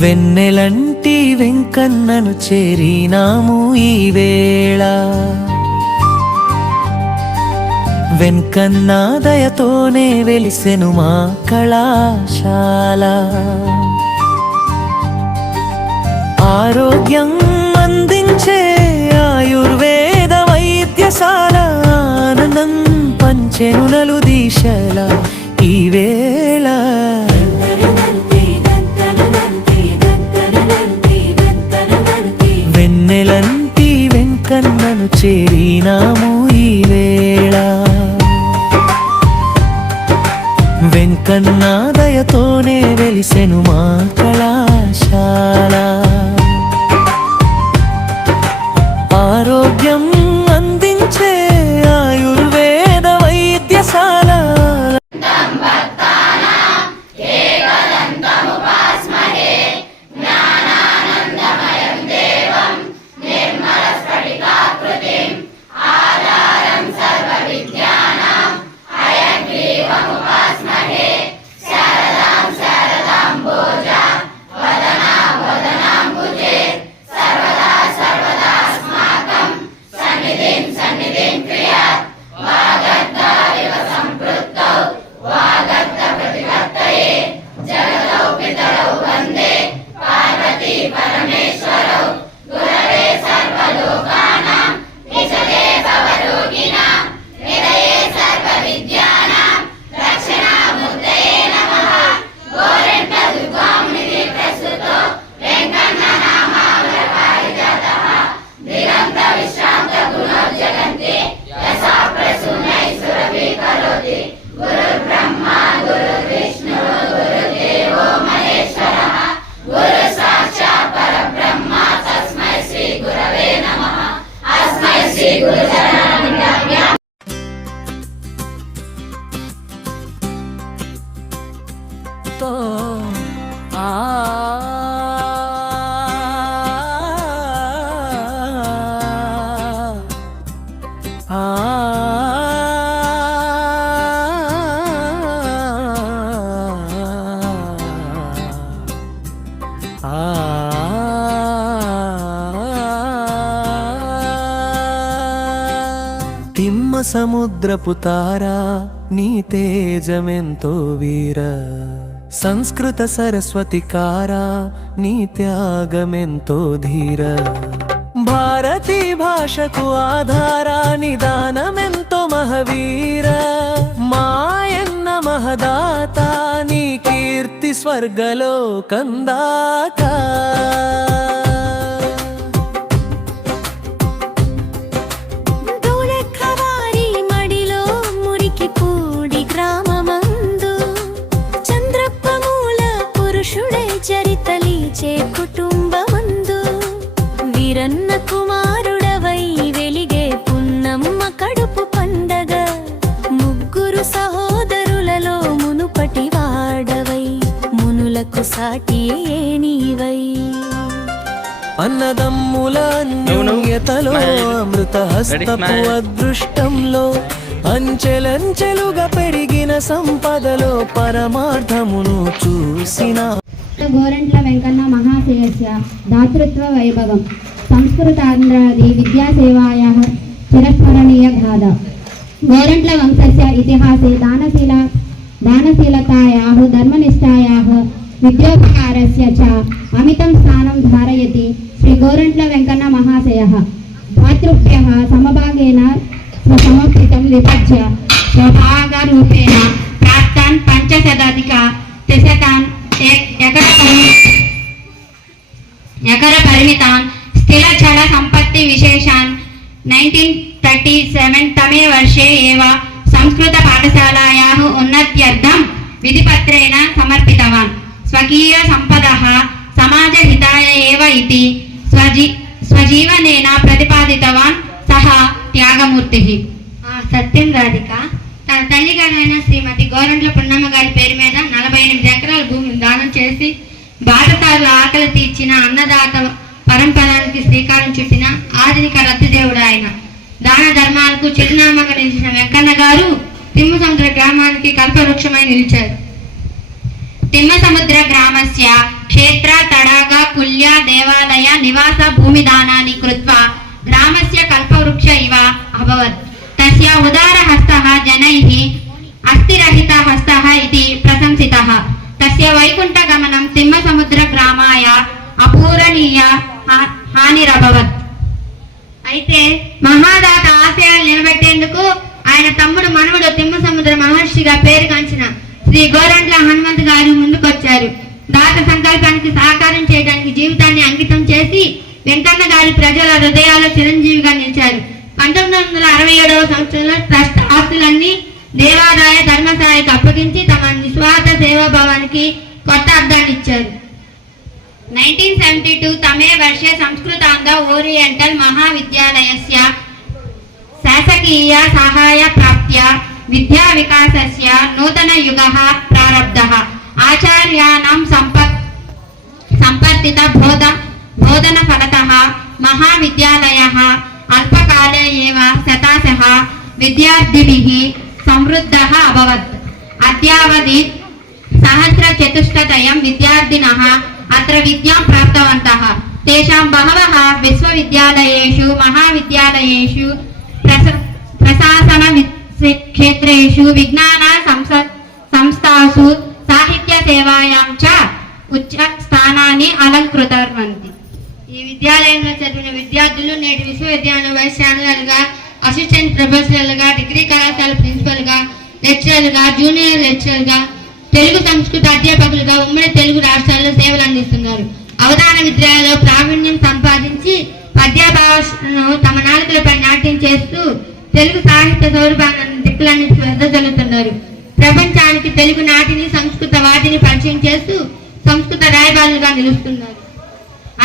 వెన్నెలంటి వెంకన్నను చేరినాము ఈ వేళ, వెంకన్న దయతోనే వెలిసెను మా కళాశాల. ఆరోగ్యం అందించే ఆయుర్వేద వైద్యశాల, ఆనందం పంచెను నలుదిశల ఈ వేళ. వెన్నెలంటి వెంకన్నను చేరినాము ఈ వేళ, వెంకన్న దయతోనే వెలిసెను మా కళాశాల. ఆరోగ్యం అందించే ఆయుర్వేద వైద్యశాల. తిమ్మ సముద్రపు తారా నీ తేజమెంతో వీర, సంస్కృత సరస్వతి కారా నీ త్యాగమెంతో ధీర. భారతీ భాషకు ఆధారా నిదానమెంతో మహవీర, మాయన్న మహదాత నీ కీర్తి స్వర్గలోకందాక. కుటుంబమందు వీరన్న కుమారుడవై వెలిగే పున్నమ్మ కడుపు పండగ, ముగ్గురు సహోదరులలో మునుపటి వాడవై మునులకు సాటి నీవై. అన్నదమ్ముల అన్యోన్యతలో అమృత హస్తపు అదృష్టంలో, అంచెలంచెలుగా పెరిగిన సంపదలో పరమార్థమును చూసిన గోరంట్ల వెంకన్న మహాశయస్య దాతృత్వ వైభవం సంస్కృతాంధ్రాది విద్యాసేవాయాः చిరస్మరణీయ గాథ. గోరంట్ల వంశस्य इतिहासे दानशीलतायाः धर्मनिष्ठायाः विद्योपकारस्य च अमितं स्थानं धारयति श्री गोरंट्ल वेंकन्न महाशयः. भातृभ्यः समभागेन स्वसमर्पितं विभज्य स्वभागरूपेण प्राप्तान् 500 एकर परिमितान् स्थिरजल संपत्ति विशेषान् 1937 तमे वर्षे एव संस्कृत पाठशालायाः उन्नत्यर्थं विधिपत्रेण समर्पितवान्. स्वकीय संपदः समाजहिताय एव इति स्वजीवनेन प्रतिपादितवान् सः त्यागमूर्तिः. सत्यं राधिका తన తల్లి గారైన శ్రీమతి గోరంట్ల పున్నమ్మ గారి పేరు మీద 48 ఎకరాల భూమిని దానం చేసి బాటసారుల ఆకలి తీర్చిన అన్నదాత పరంపరానికి శ్రీకారం చుట్టిన ఆధునిక రత్నదేవుడు ఆయన. దాన ధర్మాలకు చిరునామాగా నిలిచిన వెంకన్న గారు తిమ్మసముద్ర గ్రామానికి కల్పవృక్షమై నిలిచారు. తిమ్మసముద్ర గ్రామస్య క్షేత్ర తడాగ కుల్య దేవాలయ నివాస భూమిదానాని కృత్వా గ్రామస్య కల్పవృక్ష ఇవ అభవత్. తస్య ఉదారహస్తః జనైః అస్థిరహితహస్తః ఇతి ప్రశంసితః. తస్య వైకుంఠగమనం తిమ్మసముద్ర గ్రామాయ అపూరణీయ హానిరభవత్. అయితే మహాదాత ఆశయాలు నిలబెట్టేందుకు ఆయన తమ్ముడు మనవడు తిమ్మసముద్ర మహర్షిగా పేరుగాంచిన శ్రీ గోరంట్ల హనుమంత్ గారు ముందుకొచ్చారు. దాత సంకల్పానికి సహకారం చేయడానికి జీవితాన్ని అంకితం చేసి వెంకన్న గారి ప్రజల హృదయాల్లో చిరంజీవిగా నిలిచారు. 1967వ సంవత్సరంలో ట్రస్ట్ ఆస్తులన్నీ దేవాదాయ ధర్మశాలకు అప్పగించి తమ నిస్వార్థ సేవాభావానికి కొత్త అర్థాన్ని ఇచ్చారు. 1972 తమే వర్షే సంస్కృతాంధ్ర ఓరియంటల్ మహావిద్యాలయస్య శాసకీయ సహాయ ప్రాప్త్య విద్యా వికాసస్య నూతన యుగః ప్రారబ్ధః. ఆచార్యాణం సంపర్దిత బోధన ఫలతః మహావిద్యాలయః అల్పకాలే ఏవ శతాశః విద్యార్థిభిః సమృద్ధః అభవత్. అద్యావధి సహస్రచతుష్టయం విద్యార్థినः అత్ర విద్యాం ప్రాప్తవంతః. తేషాం బహవః విశ్వవిద్యాలయేషు మహావిద్యాలయేషు ప్రశాసన క్షేత్రేషు విజ్ఞాన సంస్థాసు సాహిత్య సేవాయాం చ ఉచ్చ స్థానాన్ని అలంకృతవంతి. ఈ విద్యాలయంలో చదివిన విద్యార్థులు నేటి విశ్వవిద్యాలయ వైస్ ఛాన్సలర్గా, అసిస్టెంట్ ప్రొఫెసర్లుగా, డిగ్రీ కళాశాల ప్రిన్సిపల్గా, లెక్చరర్గా, జూనియర్ లెక్చరర్గా, తెలుగు సంస్కృత అధ్యాపకులుగా ఉమ్మడి తెలుగు రాష్ట్రాల్లో సేవలు అందిస్తున్నారు. అవధాన విద్యాలయంలో ప్రావీణ్యం సంపాదించి పద్య భాషను తమ నాలుకలపై నాట్యం చేస్తూ తెలుగు సాహిత్య సౌరభాన్ని దిక్కులన్నీ వెదజల్లుతున్నారు. ప్రపంచానికి తెలుగు నాటిని సంస్కృత వాటిని పరిచయం చేస్తూ సంస్కృత రాయబారులుగా నిలుస్తున్నారు.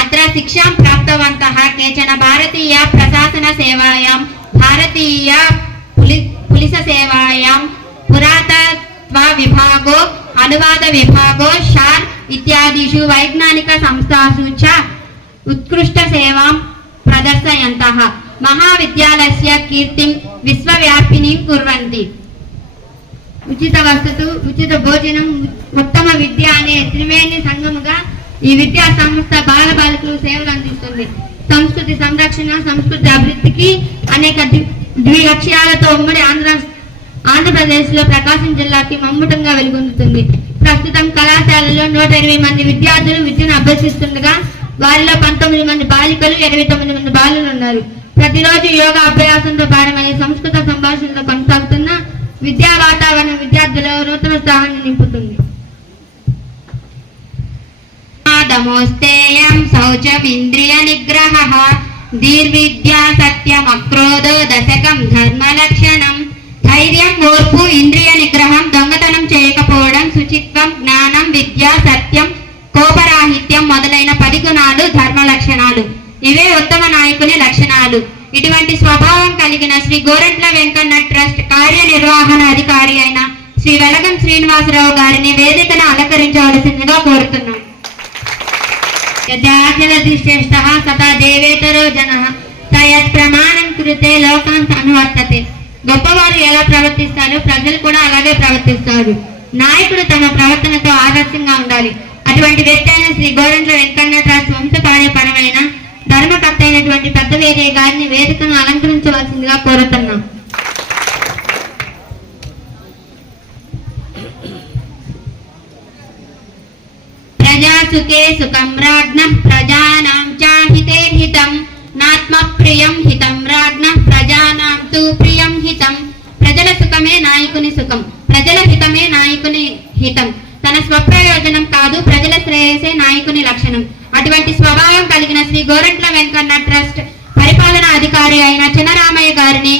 అత్ర శిక్షాం ప్రాప్తవంతః కేచన భారతీయ ప్రశాసన సేవాయాం, భారతీయ పులిస సేవాయాం, పురాతత్వ విభాగో, అనువాద విభాగో, షార్ ఇత్యాదిషు వైజ్ఞానిక సంస్థాసు చ ఉత్కృష్ట సేవాం ప్రదర్శయంతః మహావిద్యాలయస్య కీర్తిం విశ్వవ్యాపినీం కుర్వంతి. ఉచిత వసతు, ఉచిత భోజనం, ఉత్తమ విద్య అనే త్రివేణి సంగముగా ఈ విద్యా సంస్థ బాలబాలికలు సేవలు అందిస్తుంది. సంస్కృతి సంరక్షణ, సంస్కృతి అభివృద్ధికి అనేక ద్విలక్ష్యాలతో ఉమ్మడి ఆంధ్రప్రదేశ్ లో ప్రకాశం జిల్లాకి మమ్ముటంగా వెలుగొందుతుంది. ప్రస్తుతం కళాశాలలో 120 మంది విద్యార్థులు విద్యను అభ్యసిస్తుండగా వారిలో 19 మంది బాలికలు, 29 మంది బాలులు ఉన్నారు. ప్రతిరోజు యోగా అభ్యాసంతో పాఠమయ్యే సంస్కృత సంభాషణలో కొనసాగుతున్న విద్యా వాతావరణం విద్యార్థులలో నూతన ఉత్సాహాన్ని నింపుతుంది. దమోస్తేయం శౌచమింద్రియ నిగ్రహః ధీర్విద్యా సత్యం అక్రోధో దశకం ధర్మలక్షణం. ధైర్యం, ఓర్పు, ఇంద్రియ నిగ్రహం, దొంగతనం చేయకపోవడం, శుచిత్వం, జ్ఞానం, విద్య, సత్యం, కోపరాహిత్యం మొదలైన 10 గుణాలు ధర్మ లక్షణాలు. ఇవే ఉత్తమ నాయకుని లక్షణాలు. ఇటువంటి స్వభావం కలిగిన శ్రీ గోరంట్ల వెంకన్న ట్రస్ట్ కార్యనిర్వహణ అధికారి అయిన శ్రీ వెలగం శ్రీనివాసరావు గారిని వేదికను అలంకరించవలసిందిగా కోరుతున్నాం. యద్యాఖిలధిష్ఠేష్టః సదా దేవేతరో జనః సయత్ ప్రమాణం కృతే లోకాన్ అనువర్తతే. గొప్పవారు ఎలా ప్రవర్తిస్తారో ప్రజలు కూడా అలాగే ప్రవర్తిస్తారు. నాయకుడు తమ ప్రవర్తనతో ఆదర్శంగా ఉండాలి. అటువంటి వ్యక్తి అయిన శ్రీ గోరంట్ల వెంకన్న ట్రస్ట్ వంశపార్యపరమైన ధర్మకర్త అయినటువంటి పెద్ద వేరే గారిని వేదికను అలంకరించవలసిందిగా కోరుతున్నాం. ప్రజాసుఖే సుఖం రాజ్ఞః ప్రజానాం చాహితే హితం నాత్మ ప్రియం హితం రాజ్ఞః ప్రజానాం తు ప్రియం హితం. ప్రజల సుఖమే నాయకుని సుఖం, ప్రజల హితమే నాయకుని హితం. తన స్వప్రయోజనం కాదు, ప్రజల శ్రేయసే నాయకుని లక్షణం. అటువంటి స్వభావం కలిగిన శ్రీ గోరంట్ల వెంకన్న ట్రస్ట్ పరిపాలనా అధికారి అయిన చినరామయ్య గారిని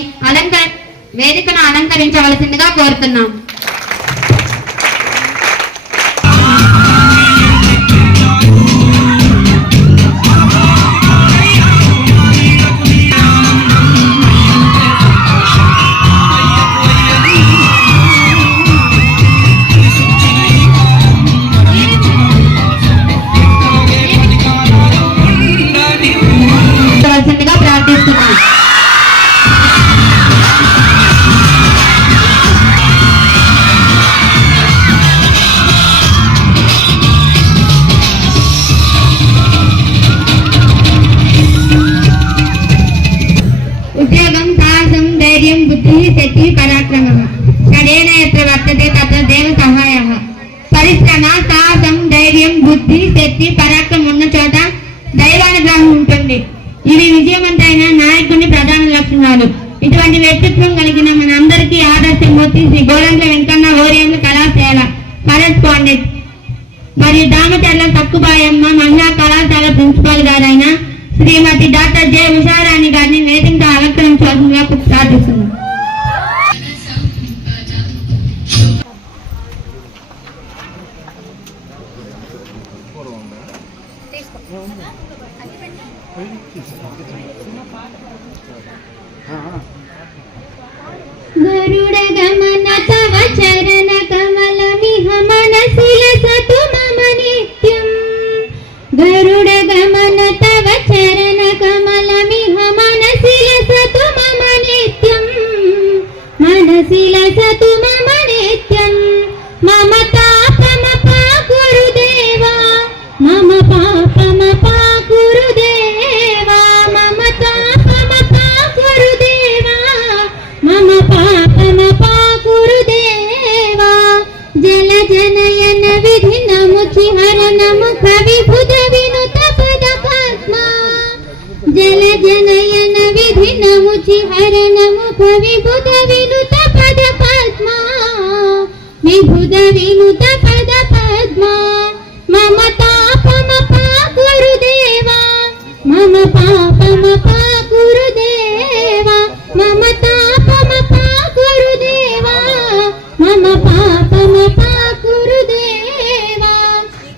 వేదికను అలంకరించవలసిందిగా కోరుతున్నాం. ప్రార్థిస్తున్నాం. శక్తి పరాక్రమం ఉన్న చోట దైవానుగ్రహం ఉంటుంది. ఇవి విజయవంతమైన నాయకుని ప్రధాన లక్షణాలు. ఇటువంటి వ్యక్తిత్వం కలిగిన మనందరికీ ఆదర్శమూర్తి శ్రీ గోరంట్ల వెంకన్న ఓరియంట్ల కళాశాల కరెస్పాండెంట్ మరియు దామచర్ల సక్కుబాయమ్మ మహిళా కళాశాల ప్రిన్సిపాల్ గారైన శ్రీమతి డాక్టర్ జె ఉషారాణి గారిని వేదికగా అలంకరించవలసిందిగా ప్రార్థిస్తున్నాం. గరుడ గమన తవ చరణ కమలమిహ మనసి లసతు మమ నిత్యం. గరుడ గమన తవ చరణ కమలమిహ మనసి లసతు మమ నిత్యం. మనసి లసతు మమ నిత్యం. మమ తాపమపా గురుదేవా మమ పాపమపా గురుదేవా. మమ తాపమపా గురుదేవా మమ పాపమపా గురుదేవా. జల జనయన విధి నముచి హరణ ముఖ విభుద వినుత పద పద్మ. జల జనయన విధి నముచి హరణ ముఖ విభుద వినుత పద పద్మ. విభుద వినుత పద పద్మ. మమ తాపమపా గురుదేవా మమ పాపమపా గురుదేవా. మమ తాపమపా గురుదేవా మమ పాపమపా గురుదేవా.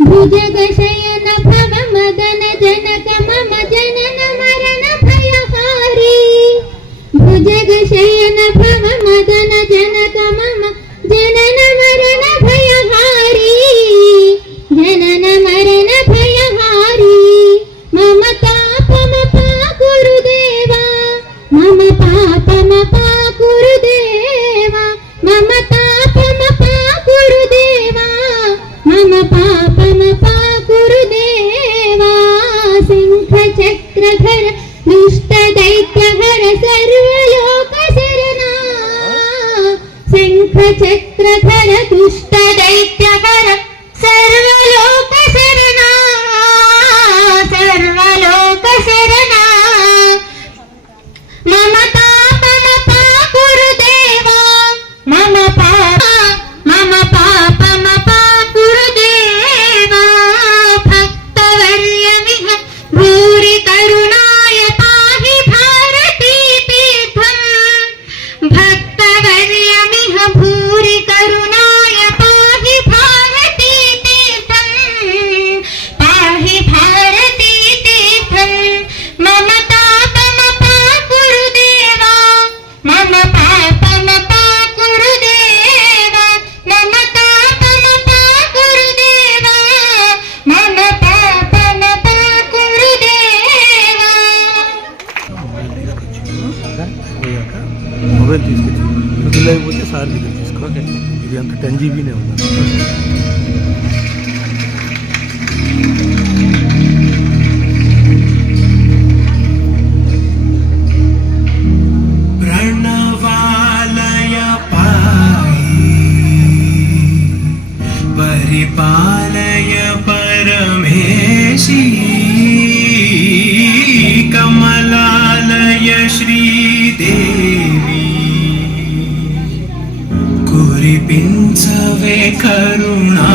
భుజగ శయన భవ మదన జనక మమ జనన మరణ భయహారి. భుజగ శయన భవ మదన జనక మమ జనన మరణ భయహారి. జనన మరణ భయహారి. మమ తాపమపా గురుదేవా మమ పాపమపా గురుదేవా. మమ తాపమపా గురుదేవా మమ పాపమపా గురుదేవా. శంఖ చక్రధర దుష్ట దైత్యహర సర్వలోక శరణా. శంఖ చక్రధర దుష్ట దైత్యహర సర్వలోక శరణా. సర్వలోక శరణా. మమ తాపమపా గురుదేవా మమ పాపమపా గురుదేవా. భక్తవర్యమిహ భూరి కరుణాయ పాహి భారతీ తీర్థం. భక్తవర్యమిహ భూరి కరుణాయ పాహి భారతీ తీర్థం. పాహి భారతీ తీర్థం. మమ తాపమపా గురుదేవా మమ పాపమపా గురుదేవా. మమ తాపమపా గురుదేవా మమ పాపమపా గురుదేవా. మొబైల్ తీసుకొచ్చి ఫుల్ అయిపోతే సార్ దగ్గర తీసుకో. ఇది అంత 10 GB ఉంది. ప్రణవాలయ పాయి పరిపాలయ పరమేశీ. కమలాలయ శ్రీదేవి కురిపించవే కరుణాంబురాశి.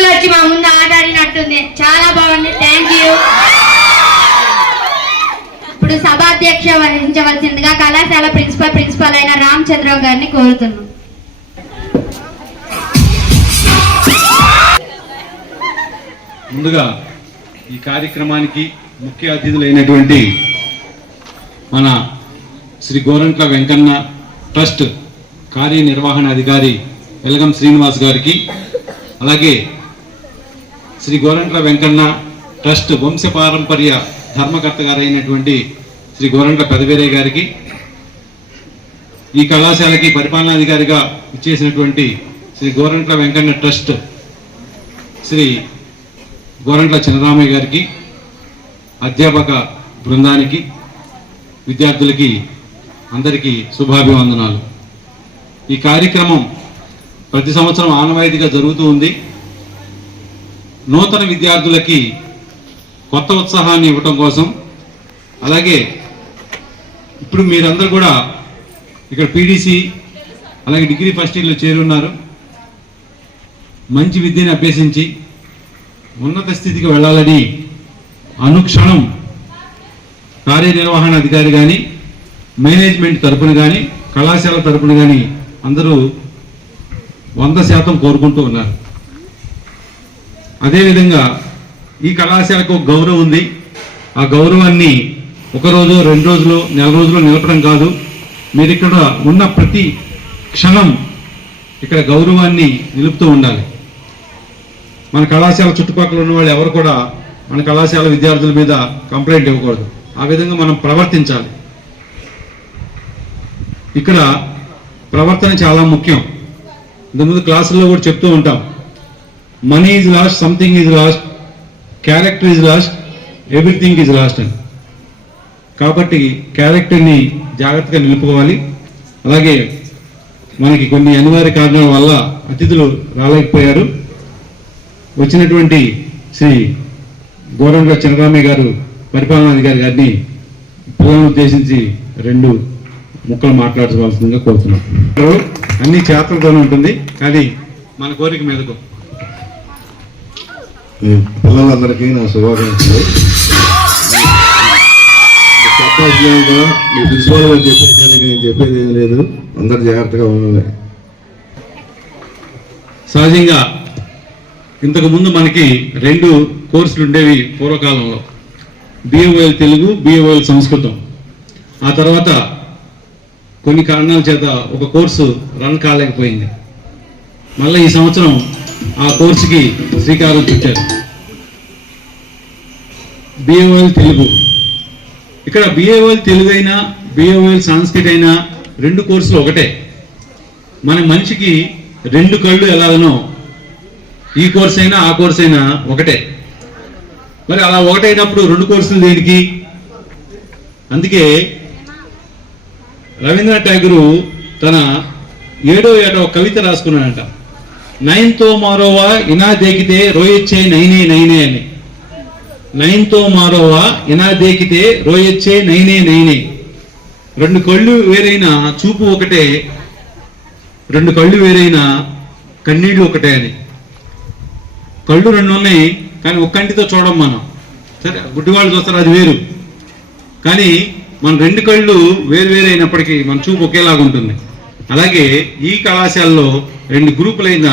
పిల్లలు వచ్చి మా ముందు ఆట ఆడినట్టుంది. చాలా బాగుంది. Thank you. ఇప్పుడు సభాధ్యక్ష వహించవలసిందిగా కళాశాల ప్రిన్సిపల్ అయిన రామచంద్రరావు గారిని కోరుతున్నాం. ముందుగా ఈ కార్యక్రమానికి ముఖ్య అతిథులైనటువంటి మన శ్రీ గోరంట్ల వెంకన్న ట్రస్ట్ కార్యనిర్వహణాధికారి వెలగం శ్రీనివాస్ గారికి, అలాగే శ్రీ గోరంట్ల వెంకన్న ట్రస్ట్ వంశపారంపర్య ధర్మకర్త గారైనటువంటి శ్రీ గోరంట్ల పెదవేరయ్య గారికి, ఈ కళాశాలకి పరిపాలనాధికారిగా ఇచ్చేసినటువంటి శ్రీ గోరంట్ల వెంకన్న ట్రస్ట్ శ్రీ గోరంట్ల చిన్నరామయ్య గారికి, అధ్యాపక బృందానికి, విద్యార్థులకి అందరికీ శుభాభివందనాలు. ఈ కార్యక్రమం ప్రతి సంవత్సరం ఆనవాయితీగా జరుగుతూ ఉంది. నూతన విద్యార్థులకి కొత్త ఉత్సాహాన్ని ఇవ్వటం కోసం, అలాగే ఇప్పుడు మీరందరూ కూడా ఇక్కడ పీడీసీ అలాగే డిగ్రీ ఫస్ట్ ఇయర్లో చేరున్నారు. మంచి విద్యను అభ్యసించి ఉన్నత స్థితికి వెళ్ళాలని అనుక్షణం కార్యనిర్వహణ అధికారి కానీ, మేనేజ్మెంట్ తరపున కానీ, కళాశాల తరపున కానీ అందరూ 100% కోరుకుంటూ ఉన్నారు. అదేవిధంగా ఈ కళాశాలకు ఒక గౌరవం ఉంది. ఆ గౌరవాన్ని ఒక రోజు 2 రోజులు 4 రోజులు నిలపడం కాదు. మీరు ఇక్కడ ఉన్న ప్రతి క్షణం ఇక్కడ గౌరవాన్ని నిలుపుతూ ఉండాలి. మన కళాశాల చుట్టుపక్కల ఉన్న వాళ్ళు ఎవరు కూడా మన కళాశాల విద్యార్థుల మీద కంప్లైంట్ ఇవ్వకూడదు. ఆ విధంగా మనం ప్రవర్తించాలి. ఇక్కడ ప్రవర్తన చాలా ముఖ్యం. ఇంతకుముందు క్లాసుల్లో కూడా చెప్తూ ఉంటాం, money is lost, something is lost, character is lost, everything is lost అని. కాబట్టి క్యారెక్టర్ని జాగ్రత్తగా నిలుపుకోవాలి. అలాగే మనకి కొన్ని అనివార్య కారణాల వల్ల అతిథులు రాలేకపోయారు. వచ్చినటువంటి శ్రీ గోరంట్ల చిన్నరామయ్య గారు పరిపాలనాధికారి గారిని పిల్లలను ఉద్దేశించి 2 ముక్కలు మాట్లాడవలసిందిగా కోరుతున్నాం. అన్ని చేతలతోనే ఉంటుంది, కానీ మన కోరిక మీదకు. పిల్లలందరికీ నా శుభాకాంక్షలు. మీ ప్రిన్సిపల్ గారు చెప్పేసి నేను చెప్పేది ఏం లేదు, అందరు జాగ్రత్తగా ఉండాలి. సహజంగా ఇంతకు ముందు మనకి 2 కోర్సులు ఉండేవి పూర్వకాలంలో, బిఏఓఎల్ తెలుగు, బిఏఓఎల్ సంస్కృతం. ఆ తర్వాత కొన్ని కారణాల చేత ఒక కోర్సు రన్ కాలేకపోయింది. మళ్ళీ ఈ సంవత్సరం ఆ కోర్సుకి శ్రీకారం చుట్టారు, బిఏఓఎల్ తెలుగు. ఇక్కడ బిఏఓఎల్ తెలుగు అయినా బిఏఓఎల్ సంస్కృత్ అయినా 2 కోర్సులు ఒకటే. మన మనిషికి 2 కళ్ళు ఎలాగనో ఈ కోర్స్ అయినా ఆ కోర్స్ అయినా ఒకటే. మరి అలా ఒకటైనప్పుడు 2 కోర్సులు దేనికి? అందుకే రవీంద్రనాథ్ ఠాగూరు తన 7వ ఏట ఒక కవిత రాసుకున్నాడంట, 9తో మారోవా ఇనా దేకితే రోయొచ్చే నైనే నైనే అని. 9తో మారోవా ఇనా దేకితే రోయొచ్చే నైనే నైనే. 2 కళ్ళు వేరైనా చూపు ఒకటే, 2 కళ్ళు వేరైనా కన్నీళ్లు ఒకటే అని. కళ్ళు 2 ఉన్నాయి, కానీ ఒక్క కంటితో చూడం మనం. సరే, గుడ్డివాళ్ళు చూస్తారు, అది వేరు. కానీ మన 2 కళ్ళు వేరు అయినప్పటికీ మన చూపు ఒకేలాగా ఉంటుంది. అలాగే ఈ కళాశాలలో 2 గ్రూపులైన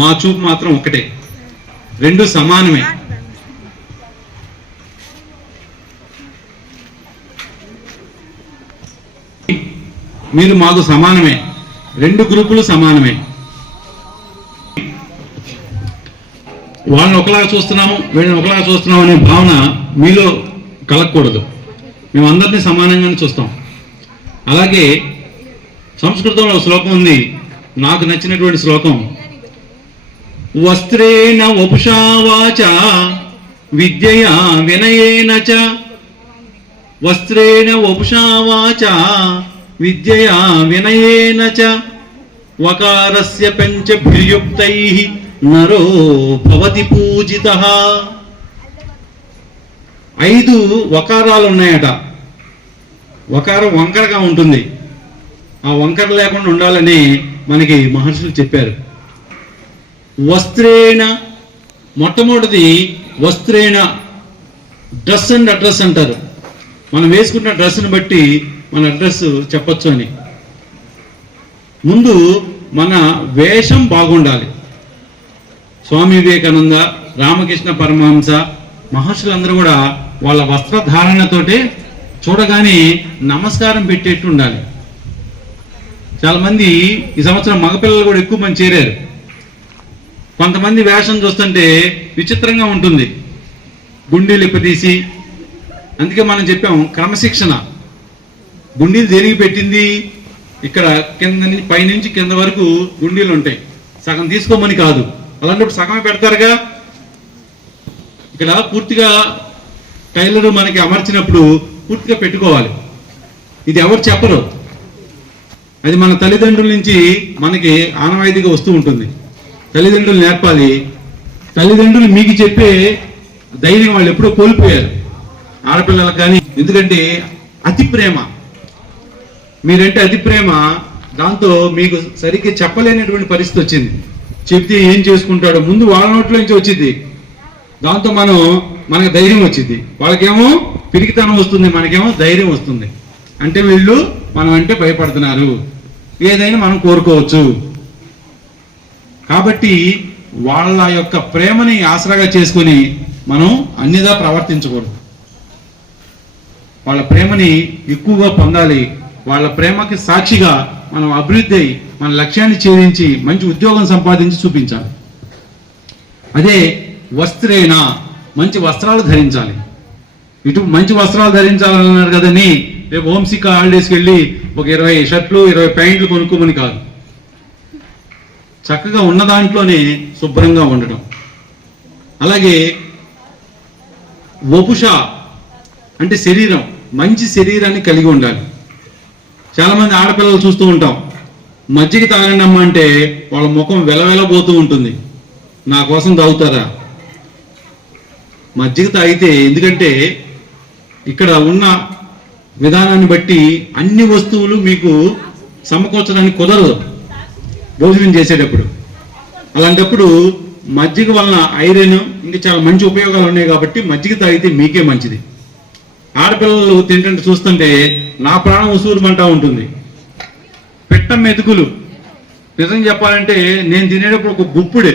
మా చూపు మాత్రం ఒకటే, 2 సమానమే. మీరు మాకు సమానమే, 2 గ్రూపులు సమానమే. వాళ్ళని ఒకలాగా చూస్తున్నాము, వీళ్ళని ఒకలాగా చూస్తున్నాము అనే భావన మీలో కలగకూడదు. మేము అందరినీ సమానంగానే చూస్తాం. అలాగే సంస్కృతంలో శ్లోకం ఉంది, నాకు నచ్చినటువంటి శ్లోకం, వస్త్రేణ వపుషా వాచ విద్యయా వినయేన చ, వస్త్రేణ వపుషా వాచ విద్యయా వినయేన చ, వకారస్య పంచభిర్యుక్తైః నరో భవతి పూజితః. 5 వకారాలు ఉన్నాయట. వకారం వంకరగా ఉంటుంది, ఆ వంకర లేకుండా ఉండాలని మనకి మహర్షులు చెప్పారు. వస్త్రేణ మొట్టమొదటిది వస్త్రేణ, డ్రెస్ అండ్ అడ్రస్ అంటారు. మనం వేసుకున్న డ్రెస్ని బట్టి మన అడ్రస్ చెప్పొచ్చు అని. ముందు మన వేషం బాగుండాలి. స్వామి వివేకానంద, రామకృష్ణ పరమహంస మహర్షులందరూ కూడా వాళ్ళ వస్త్రధారణతోటే చూడగానే నమస్కారం పెట్టేట్టు ఉండాలి. చాలా మంది ఈ సంవత్సరం మగపిల్లలు కూడా ఎక్కువ మంది చేరారు. కొంతమంది వేషం చూస్తుంటే విచిత్రంగా ఉంటుంది, గుండీలు ఇప్పదీసి. అందుకే మనం చెప్పాం క్రమశిక్షణ. గుండీలు దేనికి పెట్టింది? ఇక్కడ కింద నుంచి పైనుంచి కింద వరకు గుండీలు ఉంటాయి, సగం తీసుకోమని కాదు. అలాంటప్పుడు సగమే పెడతారుగా. ఇక్కడ పూర్తిగా టైలర్ మనకి అమర్చినప్పుడు పూర్తిగా పెట్టుకోవాలి. ఇది ఎవరు చెప్పరు, అది మన తల్లిదండ్రుల నుంచి మనకి ఆనవాయితీగా వస్తూ ఉంటుంది. తల్లిదండ్రులు నేర్పాలి. తల్లిదండ్రులు మీకు చెప్పే ధైర్యం వాళ్ళు ఎప్పుడో కోల్పోయారు ఆడపిల్లలకు కానీ. ఎందుకంటే అతి ప్రేమ, మీరంటే అతి ప్రేమ, దాంతో మీకు సరిగ్గా చెప్పలేనటువంటి పరిస్థితి వచ్చింది. చెప్తే ఏం చేసుకుంటాడో ముందు వాళ్ళ నోట్లో నుంచి వచ్చింది. దాంతో మనకు ధైర్యం వచ్చింది. వాళ్ళకేమో పిరికితనం వస్తుంది, మనకేమో ధైర్యం వస్తుంది. అంటే వీళ్ళు మనం అంటే భయపడుతున్నారు, ఏదైనా మనం కోరుకోవచ్చు. కాబట్టి వాళ్ళ యొక్క ప్రేమని ఆసరాగా చేసుకొని మనం అన్నిదా ప్రవర్తించకూడదు. వాళ్ళ ప్రేమని ఎక్కువగా పొందాలి. వాళ్ళ ప్రేమకి సాక్షిగా మనం అభివృద్ధి అయి మన లక్ష్యాన్ని ఛేదించి మంచి ఉద్యోగం సంపాదించి చూపించాలి. అదే వస్త్రేణ, మంచి వస్త్రాలు ధరించాలి. ఇటు మంచి వస్త్రాలు ధరించాలన్నారు కదని రేపు హోంసిక్ హాలిడేస్కి వెళ్ళి ఒక 20 షర్ట్లు 20 ప్యాంట్లు కొనుక్కోమని కాదు. చక్కగా ఉన్న దాంట్లోనే శుభ్రంగా ఉండటం. అలాగే వపుష అంటే శరీరం, మంచి శరీరాన్ని కలిగి ఉండాలి. చాలా మంది ఆడపిల్లలు చూస్తూ ఉంటాం, మజ్జిగ తాగండమ్మా అంటే వాళ్ళ ముఖం వెలవెలబోతూ ఉంటుంది. నా కోసం తాగుతారా? మజ్జిగ తాగితే, ఎందుకంటే ఇక్కడ ఉన్న విధానాన్ని బట్టి అన్ని వస్తువులు మీకు సమకూర్చడానికి కుదరదు భోజనం చేసేటప్పుడు. అలాంటప్పుడు మజ్జిగ వలన ఐరన్ ఇంకా చాలా మంచి ఉపయోగాలు ఉన్నాయి కాబట్టి మజ్జిగ తాగితే మీకే మంచిది. ఆడపిల్లలు తింటుంటే చూస్తుంటే నా ప్రాణం ఉసూరుమంటా ఉంటుంది. పిట్ట మెతుకులు, నిజం చెప్పాలంటే నేను తినేటప్పుడు ఒక గుప్పుడే,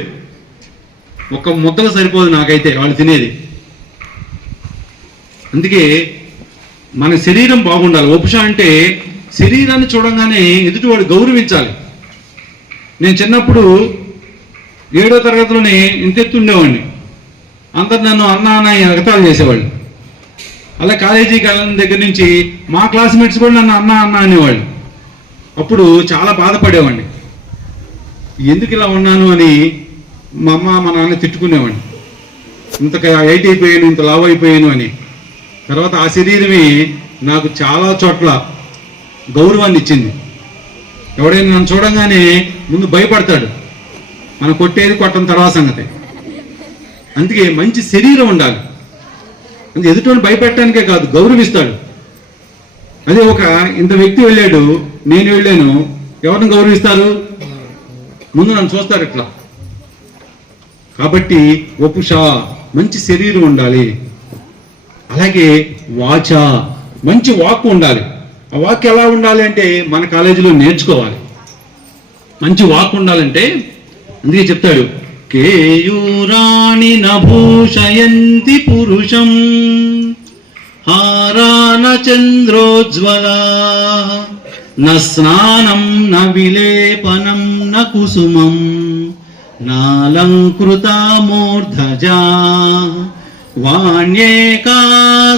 ఒక ముద్దలు సరిపోదు నాకైతే వాళ్ళు తినేది. అందుకే మన శరీరం బాగుండాలి. వపుష అంటే శరీరాన్ని చూడంగానే ఎదుటివాడు గౌరవించాలి. నేను చిన్నప్పుడు 7వ తరగతిలోనే ఇంతెత్తుండేవాడిని. అందరు నన్ను అన్న అన్న ఎగతాళి చేసేవాళ్ళు. అలా కాలేజీకి వెళ్ళిన దగ్గర నుంచి మా క్లాస్మేట్స్ కూడా నన్ను అన్న అన్న అనేవాళ్ళు. అప్పుడు చాలా బాధపడేవాడిని, ఎందుకు ఇలా ఉన్నాను అని మా అమ్మ మా నాన్న తిట్టుకునేవాడిని. ఇంత హైట్ అయిపోయాను, ఇంత లావు అయిపోయాను అని. తర్వాత ఆ శరీరమే నాకు చాలా చోట్ల గౌరవాన్ని ఇచ్చింది. ఎవడైనా నన్ను చూడంగానే ముందు భయపడతాడు, మనం కొట్టేది కొట్టడం తర్వాత సంగతి. అందుకే మంచి శరీరం ఉండాలి. అందుకే ఎదుటి భయపెట్టడానికే కాదు, గౌరవిస్తాడు. అదే ఒక ఇంత వ్యక్తి వెళ్ళాడు, నేను వెళ్ళాను, ఎవరిని గౌరవిస్తారు? ముందు నన్ను చూస్తారు ఇట్లా. కాబట్టి వపుష, మంచి శరీరం ఉండాలి. అలాగే వాచ, మంచి వాక్ ఉండాలి. ఆ వాక్ ఎలా ఉండాలి అంటే మన కాలేజీలో నేర్చుకోవాలి. మంచి వాక్ ఉండాలంటే అందుకే చెప్తాడు, కేయూరాణి నభూషయంతి పురుషం హారాన చంద్రోజ్వల న స్నానం న విలేపనం న కుసుమం నాలంకృతా మూర్ధజా వాణ్యేకా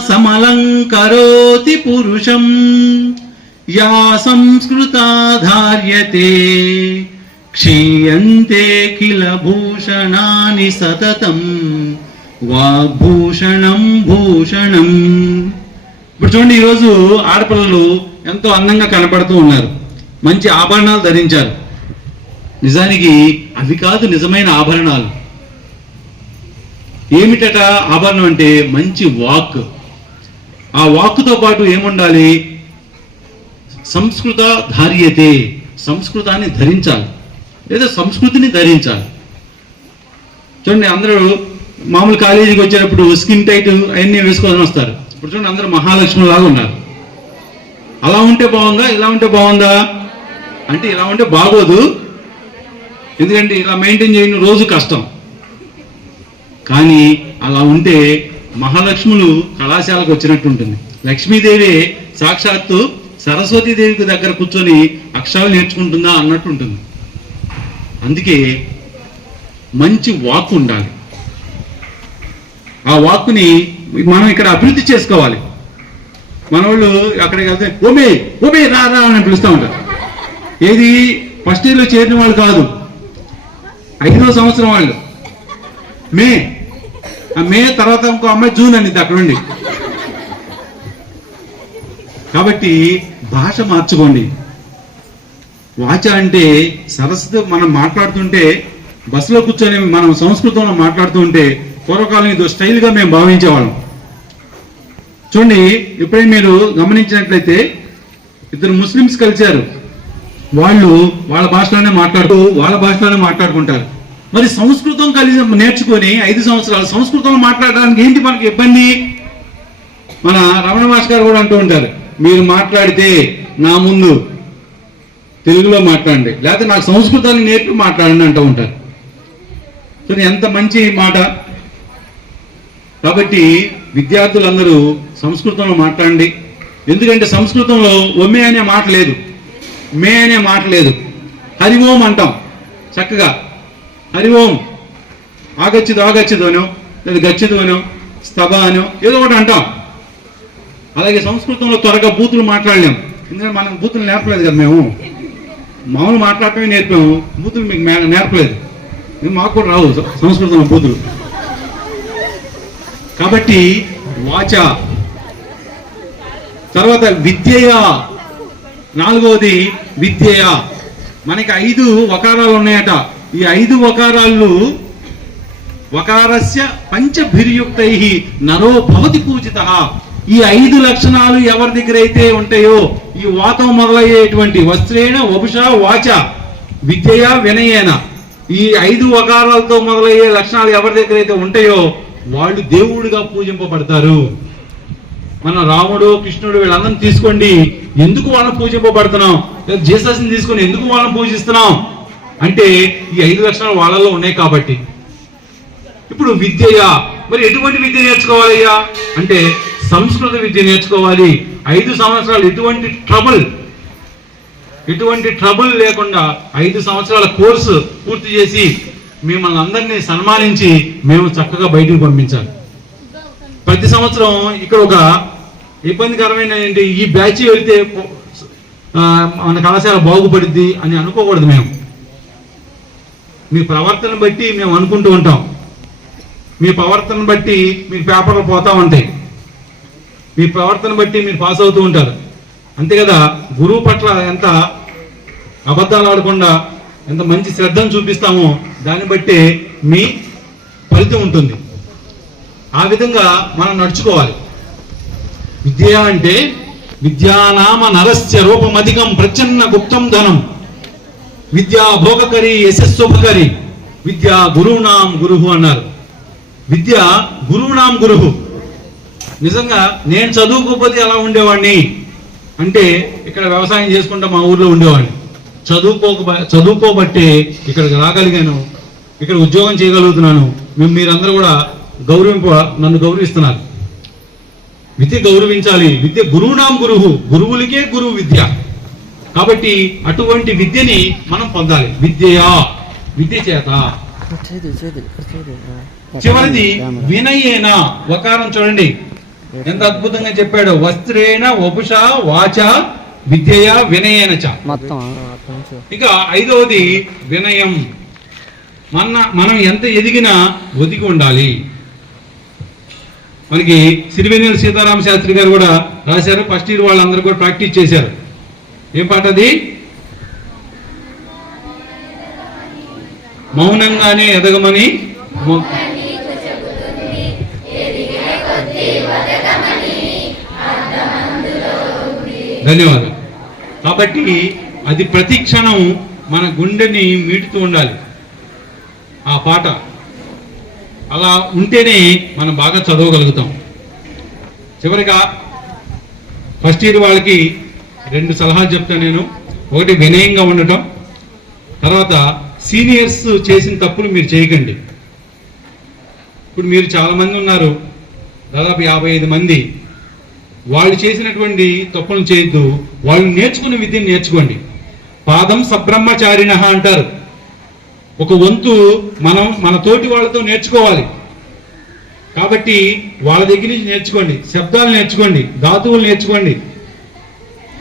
సమలంకరోతి పురుషం యా సంస్కృతా ధార్యతే క్షీయంతే కిల భూషణాని సతతం వాగ్భూషణం భూషణం. ఇప్పుడు చూడండి, ఈరోజు ఆడపిల్లలు ఎంతో అందంగా కనపడుతూ ఉన్నారు, మంచి ఆభరణాలు ధరించారు. నిజానికి అవి కాదు నిజమైన ఆభరణాలు. ఏమిటట ఆభరణం అంటే? మంచి వాక్. ఆ వాక్కుతో పాటు ఏముండాలి? సంస్కృత ధార్యతే, సంస్కృతాన్ని ధరించాలి లేదా సంస్కృతిని ధరించాలి. చూడండి, అందరూ మామూలు కాలేజీకి వచ్చేటప్పుడు స్కిన్ టైట్ అవన్నీ వేసుకొని వస్తారు. ఇప్పుడు చూడండి, అందరూ మహాలక్ష్మి లాగా ఉన్నారు. అలా ఉంటే బాగుందా, ఇలా ఉంటే బాగుందా అంటే ఇలా ఉంటే బాగోదు. ఎందుకంటే ఇలా మెయింటైన్ చేయడం రోజు కష్టం. కానీ అలా ఉంటే మహాలక్ష్ములు కళాశాలకు వచ్చినట్టు ఉంటుంది. లక్ష్మీదేవి సాక్షాత్తు సరస్వతీదేవికి దగ్గర కూర్చొని అక్షరాలు నేర్చుకుంటుందా అన్నట్టు ఉంటుంది. అందుకే మంచి వాక్కు ఉండాలి. ఆ వాక్కుని మనం ఇక్కడ అభివృద్ధి చేసుకోవాలి. మన వాళ్ళు అక్కడికి వెళ్తే ఓమే ఓమే రా రా అని పిలుస్తూ ఉంటారు. ఏది ఫస్ట్ ఇయర్లో చేరిన వాళ్ళు కాదు, 5వ సంవత్సరం వాళ్ళు. మే తర్వాత ఇంకో అమ్మాయి జూన్ అనేది అక్కడ ఉండి. కాబట్టి భాష మార్చుకోండి. వాచ అంటే సరస్వతి. మనం మాట్లాడుతుంటే బస్సులో కూర్చొని మనం సంస్కృతంలో మాట్లాడుతూ ఉంటే పూర్వకాలం ఇది స్టైల్గా మేము భావించేవాళ్ళం. చూడండి, ఎప్పుడైనా మీరు గమనించినట్లయితే ఇద్దరు ముస్లిమ్స్ కలిశారు. వాళ్ళు వాళ్ళ భాషలోనే మాట్లాడుకుంటారు. మరి సంస్కృతం కలిసి నేర్చుకొని 5 సంవత్సరాలు సంస్కృతంలో మాట్లాడడానికి ఏంటి మనకి ఇబ్బంది? మన రమణ మాస్టర్ గారు కూడా అంటూ ఉంటారు, మీరు మాట్లాడితే నా ముందు తెలుగులో మాట్లాడండి, లేకపోతే నాకు సంస్కృతాన్ని నేర్పి మాట్లాడండి అంటూ ఉంటారు. సో ఎంత మంచి మాట. కాబట్టి విద్యార్థులందరూ సంస్కృతంలో మాట్లాడండి. ఎందుకంటే సంస్కృతంలో ఒమ్మే అనే మాట లేదు, మే అనే మాట లేదు. హరి ఓం అంటాం చక్కగా. హరి ఓం ఆగచ్చిదు అనో, లేదా గచ్చిదు అనో, స్తభ అనో ఏదో ఒకటి అంటాం. అలాగే సంస్కృతంలో త్వరగా బూతులు మాట్లాడలేం. ఎందుకంటే మనం బూతులు నేర్పలేదు కదా, మేము మామూలు మాట్లాడటమే నేర్పాము, బూతులు మీకు నేర్పలేదు. మాకు కూడా రావు సంస్కృతంలో బూతులు. కాబట్టి వాచ. తర్వాత విద్యయ, 4వది విద్యయ. మనకి 5 వకారాలు ఉన్నాయట. ఈ 5 వకారాలు వకారస్య పంచభిర్యుక్తై నరో భవతి పూజితః. ఈ 5 లక్షణాలు ఎవరి దగ్గర అయితే ఉంటాయో, ఈ వాతం మొదలయ్యేటువంటి వస్త్రేణ వపుష వాచ విద్యయ వినయేన, ఈ 5 వకారాలతో మొదలయ్యే లక్షణాలు ఎవరి దగ్గర అయితే ఉంటాయో వాళ్ళు దేవుడిగా పూజింపబడతారు. మన రాముడు, కృష్ణుడు వీళ్ళందరినీ తీసుకోండి, ఎందుకు వాళ్ళని పూజింపబడుతున్నాం? జీసస్ని తీసుకొని ఎందుకు వాళ్ళని పూజిస్తున్నాం అంటే ఈ 5 లక్షణాలు వాళ్ళలో ఉన్నాయి కాబట్టి. ఇప్పుడు విద్యయ, మరి ఎటువంటి విద్య నేర్చుకోవాలయ్యా అంటే సంస్కృత విద్య నేర్చుకోవాలి. 5 సంవత్సరాలు ఎటువంటి ట్రబుల్ లేకుండా 5 సంవత్సరాల కోర్సు పూర్తి చేసి మిమ్మల్ని అందరినీ సన్మానించి మేము చక్కగా బయటకు పంపించాలి. ప్రతి సంవత్సరం ఇక్కడ ఒక ఇబ్బందికరమైన ఏంటి, ఈ బ్యాచ్ వెళ్తే మన కళాశాల బాగుపడుద్ది అని అనుకోకూడదు. మేము మీ ప్రవర్తన బట్టి మేము అనుకుంటూ ఉంటాం. మీ ప్రవర్తన బట్టి మీకు పేపర్లు పోతా ఉంటాయి. మీ ప్రవర్తన బట్టి మీరు పాస్ అవుతూ ఉంటారు. అంతే కదా. గురువు పట్ల ఎంత అబద్ధాలు ఆడకుండా ఎంత మంచి శ్రద్ధను చూపిస్తామో దాన్ని బట్టే మీ ఫలితం ఉంటుంది. ఆ విధంగా మనం నడుచుకోవాలి. విద్య అంటే విద్యానామ నరస్య రూపమధికం ప్రచ్ఛన్న గుప్తం ధనం, విద్యా భోగకరి యశస్సుపకరి, విద్యా గురువునాం గురువు అన్నారు. విద్య గురువునాం గురువు. నిజంగా నేను చదువుకోకపోతే ఎలా ఉండేవాడిని అంటే ఇక్కడ వ్యవసాయం చేసుకుంటా మా ఊర్లో ఉండేవాడిని. చదువుకోబట్టే ఇక్కడికి రాగలిగాను, ఇక్కడ ఉద్యోగం చేయగలుగుతున్నాను. మీరందరూ కూడా నన్ను గౌరవిస్తున్నారు. విద్య గౌరవించాలి. విద్య గురువునాం గురువు, గురువులకే గురువు విద్య. కాబట్టి అటువంటి విద్యని మనం పొందాలి. విద్య చేత. చివరిది వినయేన. వకారం చూడండి ఎంత అద్భుతంగా చెప్పాడు. వస్త్రేణ వపుష వాచ విద్యయ వినయేన చ. ఇక 5వది వినయం. మనం ఎంత ఎదిగినా ఒదిగి ఉండాలి. మనకి సిరివెన్నెల సీతారామ శాస్త్రి గారు కూడా రాశారు. ఫస్ట్ ఇయర్ వాళ్ళందరూ కూడా ప్రాక్టీస్ చేశారు. ఏం పాట అది? మౌనంగానే ఎదగమని ధన్యవాదాలు. కాబట్టి అది ప్రతి క్షణం మన గుండెని మీటుతూ ఉండాలి. ఆ పాట అలా ఉంటేనే మనం బాగా చదవగలుగుతాం. చివరిగా ఫస్ట్ ఇయర్ వాళ్ళకి 2 సలహాలు చెప్తాను నేను. ఒకటి, వినయంగా ఉండటం. తర్వాత, సీనియర్స్ చేసిన తప్పులు మీరు చేయకండి. ఇప్పుడు మీరు చాలామంది ఉన్నారు, దాదాపు 55 మంది. వాళ్ళు చేసినటువంటి తప్పులను చేయొద్దు. వాళ్ళు నేర్చుకున్న విద్యను నేర్చుకోండి. పాదం సబ్రహ్మచారిణ అంటారు. ఒక వంతు మనం మన తోటి వాళ్ళతో నేర్చుకోవాలి. కాబట్టి వాళ్ళ దగ్గర నుంచి నేర్చుకోండి. శబ్దాలు నేర్చుకోండి, ధాతువులు నేర్చుకోండి,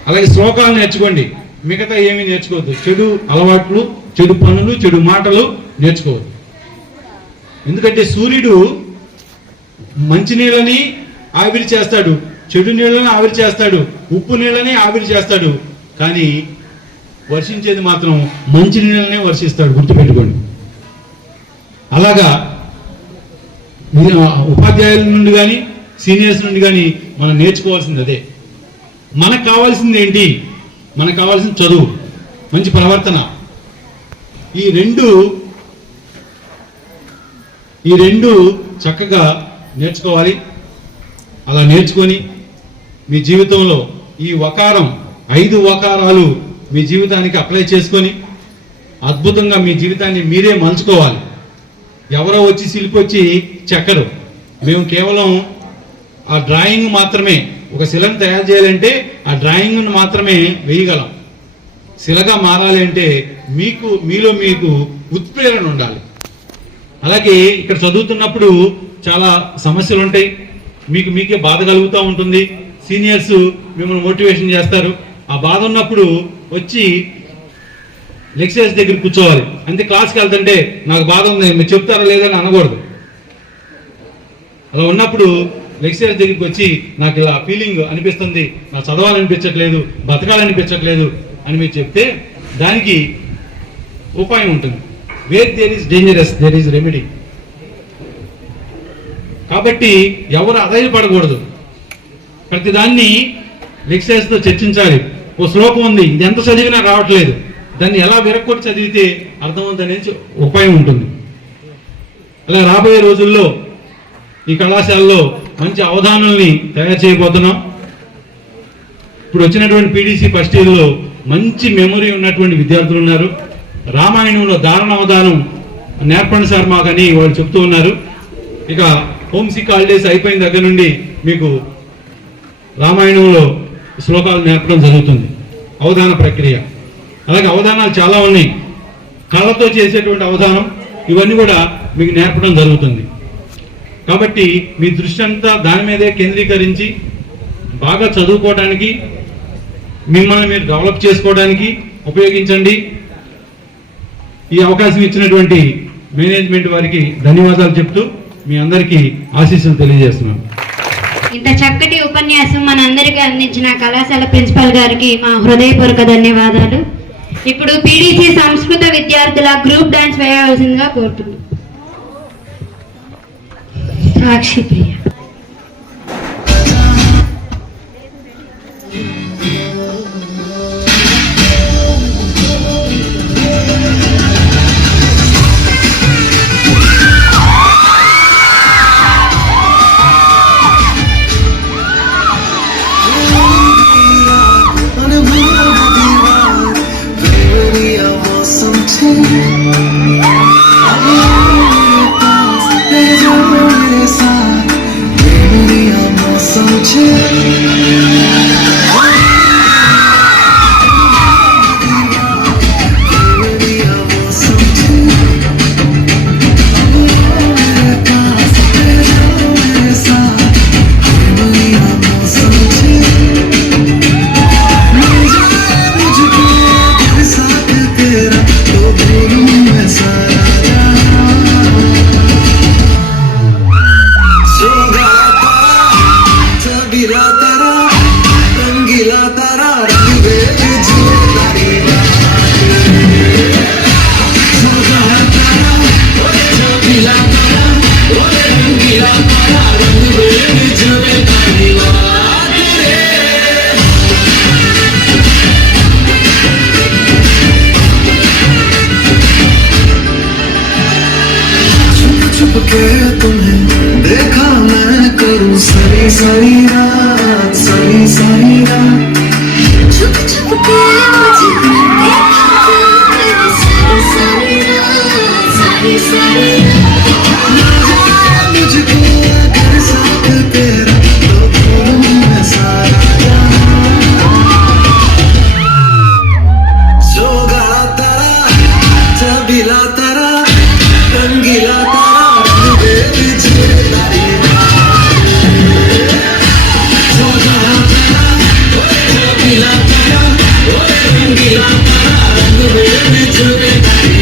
అలాగే శ్లోకాలు నేర్చుకోండి. మిగతా ఏమీ నేర్చుకోవద్దు. చెడు అలవాట్లు, చెడు పనులు, చెడు మాటలు నేర్చుకోవద్దు. ఎందుకంటే సూర్యుడు మంచి నీళ్ళని ఆవిరి చేస్తాడు, చెడు నీళ్ళని ఆవిరి చేస్తాడు, ఉప్పు నీళ్ళని ఆవిరి చేస్తాడు. కానీ వర్షించేది మాత్రం మంచి నీళ్ళనే వర్షిస్తాడు. గుర్తుపెట్టుకోండి. అలాగా ఉపాధ్యాయుల నుండి కానీ సీనియర్స్ నుండి కానీ మనం నేర్చుకోవాల్సింది అదే. మనకు కావాల్సింది ఏంటి? మనకు కావాల్సింది చదువు, మంచి ప్రవర్తన. ఈ రెండు చక్కగా నేర్చుకోవాలి. అలా నేర్చుకొని మీ జీవితంలో ఈ 5 వకారాలు మీ జీవితానికి అప్లై చేసుకొని అద్భుతంగా మీ జీవితాన్ని మీరే మలుచుకోవాలి. ఎవరో వచ్చి శిల్పొచ్చి చెక్కరు. మేము కేవలం ఆ డ్రాయింగ్ మాత్రమే, ఒక శిలను తయారు చేయాలంటే ఆ డ్రాయింగ్ను మాత్రమే వేయగలం. శిలగా మారాలి అంటే మీలో మీకు ఉత్ప్రేరణ ఉండాలి. అలాగే ఇక్కడ చదువుతున్నప్పుడు చాలా సమస్యలు ఉంటాయి, మీకే బాధ కలుగుతూ ఉంటుంది. సీనియర్స్ మిమ్మల్ని మోటివేషన్ చేస్తారు. ఆ బాధ ఉన్నప్పుడు వచ్చి లెక్చరర్స్ దగ్గర కూర్చోవాలి. అంతే. క్లాస్కి వెళ్తుంటే నాకు బాధ ఉంది, మీరు చెప్తారా లేదని అనకూడదు. అలా ఉన్నప్పుడు లెక్చరర్స్ దగ్గరికి వచ్చి నాకు ఇలా ఫీలింగ్ అనిపిస్తుంది, నాకు చదవాలనిపించట్లేదు, బతకాలనిపించట్లేదు అని మీరు చెప్తే దానికి ఉపాయం ఉంటుంది. Where there is dangerous there is remedy. కాబట్టి ఎవరు అధైర్యపడకూడదు. ప్రతిదాన్ని లెక్చరర్స్తో చర్చించాలి. ఓ శ్లోకం ఉంది, ఇది ఎంత చదివినా రావట్లేదు, దాన్ని ఎలా విరక్కొట్టి చదివితే అర్థమవుతుంది అనేది ఉపాయం ఉంటుంది. అలా రాబోయే రోజుల్లో ఈ కళాశాలలో మంచి అవధానాల్ని తయారు చేయబోతున్నాం. ఇప్పుడు వచ్చినటువంటి పీడీసీ ఫస్ట్ ఇయర్లో మంచి మెమొరీ ఉన్నటువంటి విద్యార్థులు ఉన్నారు. రామాయణంలో దారుణ అవధానం నేర్పండి సార్ మాకని వాళ్ళు చెప్తూ ఉన్నారు. ఇక హోమ్ సిక్ హాలిడేస్ అయిపోయిన దగ్గర నుండి మీకు రామాయణంలో శ్లోకాలు నేర్పడం జరుగుతుంది, అవధాన ప్రక్రియ. అలాగే అవధానాలు చాలా ఉన్నాయి, కళతో చేసేటువంటి అవధానం, ఇవన్నీ కూడా మీకు నేర్పడం జరుగుతుంది. కాబట్టి మీ దృష్టి అంతా దాని మీదే కేంద్రీకరించి బాగా చదువుకోవడానికి, మిమ్మల్ని మీరు డెవలప్ చేసుకోవడానికి ఉపయోగించండి. ఈ అవకాశం ఇచ్చినటువంటి మేనేజ్మెంట్ వారికి ధన్యవాదాలు చెప్తూ మీ అందరికీ ఆశీస్సులు తెలియజేస్తున్నాను. ఇంత చక్కటి ఉపన్యాసం మనందరికీ అందించిన కళాశాల ప్రిన్సిపల్ గారికి మా హృదయపూర్వక ధన్యవాదాలు. ఇప్పుడు పీడీసీ సంస్కృత విద్యార్థుల గ్రూప్ డాన్స్ వేయవలసిందిగా కోరుతున్నాను. సాక్షి ప్రియ. que సరి సరిరా సరి సరిరా छुप छुप के मुझे देखा तूने सारी सारी रात सारी सारी मुझको अगर साथ तेरा तो भूलूं मैं सारा जोगा तारा चबीला तारा रंगीला तारा रंग दे बिछड़े तारी जोगा तारा चबीला तारा रंगीला तारा रंग दे बिछड़े तारी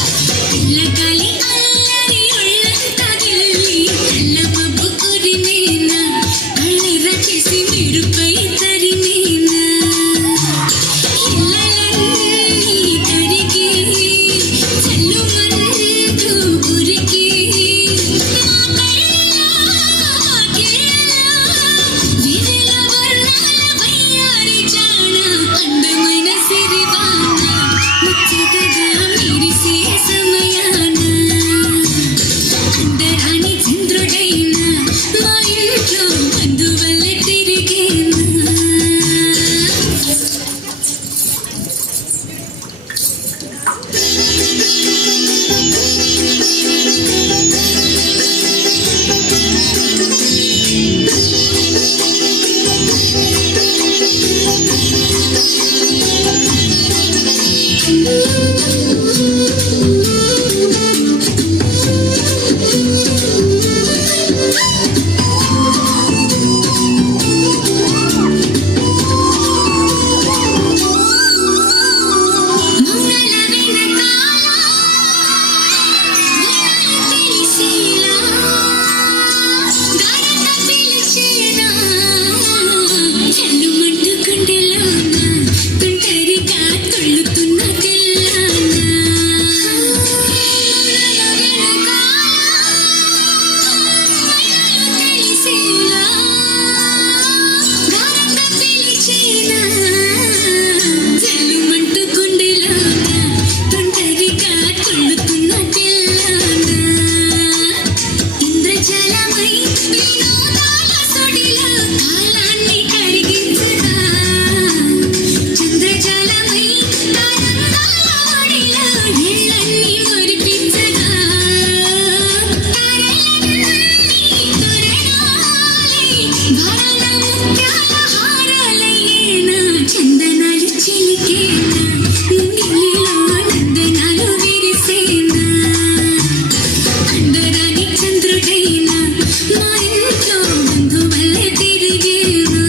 लगाली अल्लारी उल्लंता गिल्ली अल्ला बब्बु कुरिमेना अल्ली रचेसी मेरुपै तरिमेना इल्ललन्नी तरिगे चल्लु मंदु उरिगे వివిల వర్ణాల వయ్యారి జాణ అందమైన సిరివాన ముచ్చటగా మెరిసే సమయాన అందరాని చంద్రుడైన మా ఇంట్లో బంధువల్ల తిరిగేనా మౌనాల వెనకాల తెలిసేలా గాఢత పిలిచేనా చల్లుమంటూ గుండెలోన తుంటరిగా తుళ్ళుతున్న తెల్లాన మౌనాల వెనకాల తెలిసేలా గాఢత పిలిచేనా చల్లుమంటూ గుండెలోన తుంటరిగా తుళ్ళుతున్న తెల్లాన ఇంద్రజాలమై వినోదాల సుడిలో కాలాన్ని కరిగించగా చంద్రజాలమై తరంగాల ఒడిలో నీళ్ళన్నీ మురిపించగా తారలన్నీ తొరణాలై భరణ ముత్యాల హారాలయ్యేనా చందనాలు చిలికేనా నింగిలిలో నందనాలు విరిసేనా అందరాని చంద్రుడైనా మా ఇంట్లో బంధువల్లే తిరిగేనా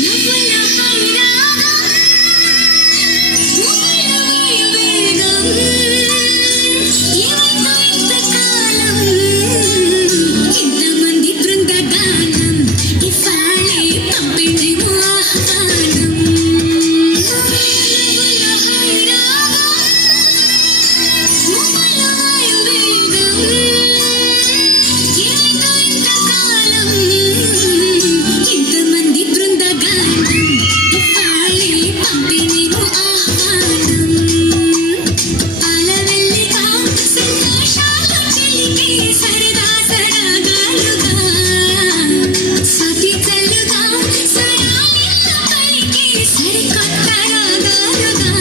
నువ్వుల హైరాగం నువ్వుల వాయువేగం ఏమైందో ఇంతకాలం ఇంతమంది బృందగానం ఇవాళే పంపిందేమో ఆహ్వానం నువ్వుల హైరాగం నువ్వుల వాయువేగం ఏమైందో ఇంతకాలం ఇంతమంది బృందగానం ఇవాళే పంపినేమో ఆహ్వానం పాలవెల్లిగా సంతోషాలు చిలికే సరదా సరాగాలుగా సతి చల్లుగా స్వరాలిల్ల పలికే సరికొత్త రాగాలుగా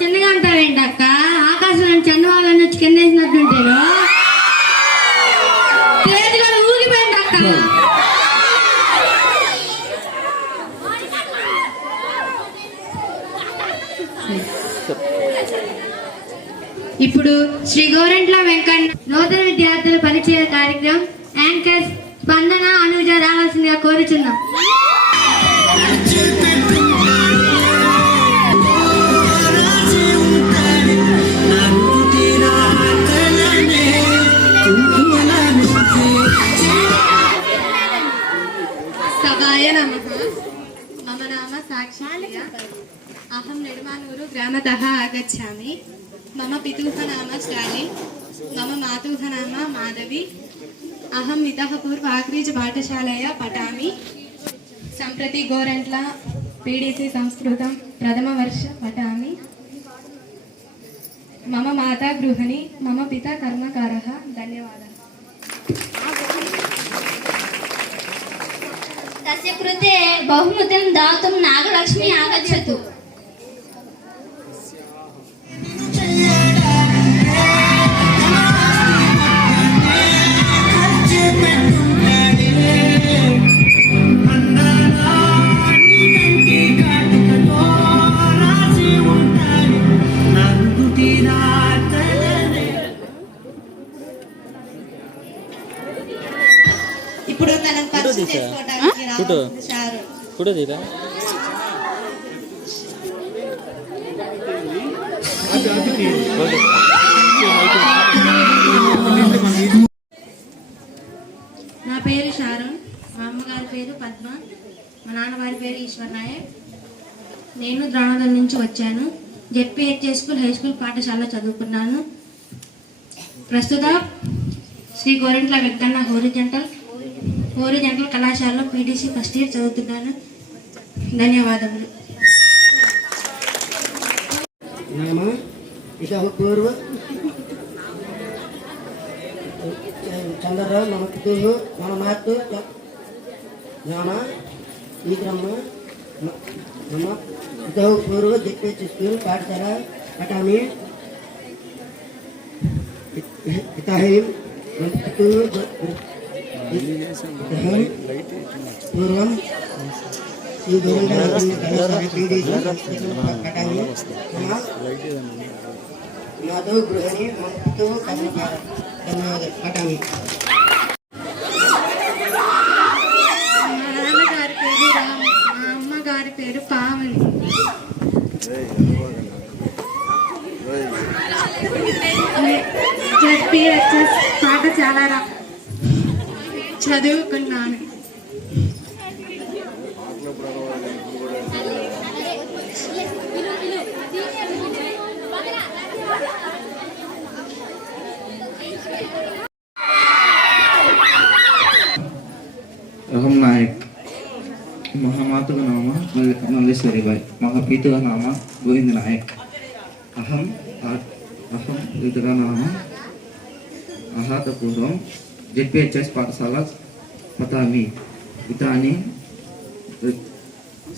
చిన్నగా అంటావేంటి అక్క? ఆకాశంలో చంద్రవాళ్ళని వచ్చి కింద వేసినట్టుంటారు. తేజ్ కూడా ఊగిపోయింది అక్క. ఇప్పుడు శ్రీ గోరెంట్ల వెంకన్న నూతన విద్యార్థుల పరిచయ కార్యక్రమం యాంకర్స్ స్పందన అనుజ రావాల్సిందిగా కోరుచున్నాం. సదాయ నమః. మమ నామ సాక్షి. అహం నిర్మాణూరు గ్రామతః ఆగచ్చామి. మమ పితుః నామ స్టాలిన్. మమ మాతుః నామ మాధవి. అహం ఇతః పూర్వ ఆగ్రీజ్ పాఠశాలయ పఠామి. సంప్రతి గోరంట్ల పీడీసీ సంస్కృతం ప్రథమ వర్ష పఠామి. మమ మాతా గృహిణి మమ పితా కర్మకారः. ధన్యవాదాలు. తస్య కృతే బహుమతిం దాతుం నాగలక్ష్మి ఆగచ్చతు. ఇప్పుడు తనకు పరిచయం చేసుకోవడానికి రావాలి షారు. నా పేరు షారోన్. మా అమ్మగారి పేరు పద్మ. మా నాన్నగారి పేరు ఈశ్వర్ నాయక్. నేను ద్రోణాదల్ నుంచి వచ్చాను. జెడ్పీహెచ్ఎస్ స్కూల్ హై స్కూల్ పాఠశాలలో చదువుకున్నాను. ప్రస్తుతం శ్రీ గోరెంట్ల వెంకన్న హోరిజెంటల్ కళాశాలలో పీడీసీ ఫస్ట్ ఇయర్ చదువుతున్నాను. ధన్యవాదములు. नाम इतः पूर्व चंद्र मम पितुः मम मातुः नाम विक्रम मम इतः पूर्व जेपीएच स्कूल पाठशाला पठामि. इतः मम पितुः पूर्वं ఈ గోవింద పఠామి. మాధవ గృహిణి మమ పితుః కర్మకారः. ధన్యవాదాలు. పఠామి. మా నాన్నగారి పేరు రామ్. మా అమ్మగారి పేరు పావని. జెడ్పీహెచ్ఎస్ పాఠశాల చదువుకున్నాను. अहम नायक. मम मातुः नाम मल्लेश्वरीबाई. मम पितुः नाम गोविंद नायक. अहम पितुः नाम आहत पूर्वं जेपीएचएस पाठशाला पठामि. इतानि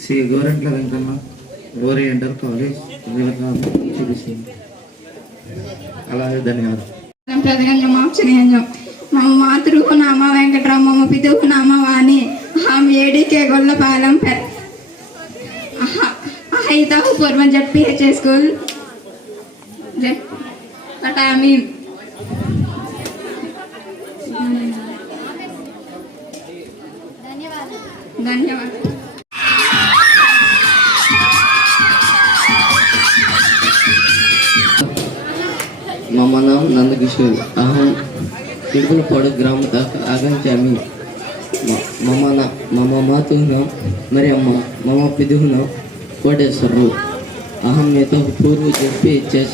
श्री गोरेंट्ल वेंकन्न ओरिएंटल कॉलेज चूडिसिंग. అలాగే ధన్యవాదాలు. ప్రధానమాక్షణీయం. మమ మాతృ నామ వెంకటరామ. మమ పితుః నామ వాణి. అహం ఏడీకే గొల్లపాలెం ఇతః పూర్వం జెడ్పీహెచ్ఎస్ స్కూల్ పఠామి. ధన్యవాదాలు. मम नाम नंदकिशोर. अहं तिरुपलपाडु ग्रामतः आगच्छामि. मम मातुः नाम मरियम्मा. मम पितुः नाम कोटेश्वरराव. अहं इतः पूर्व जेपीएचएस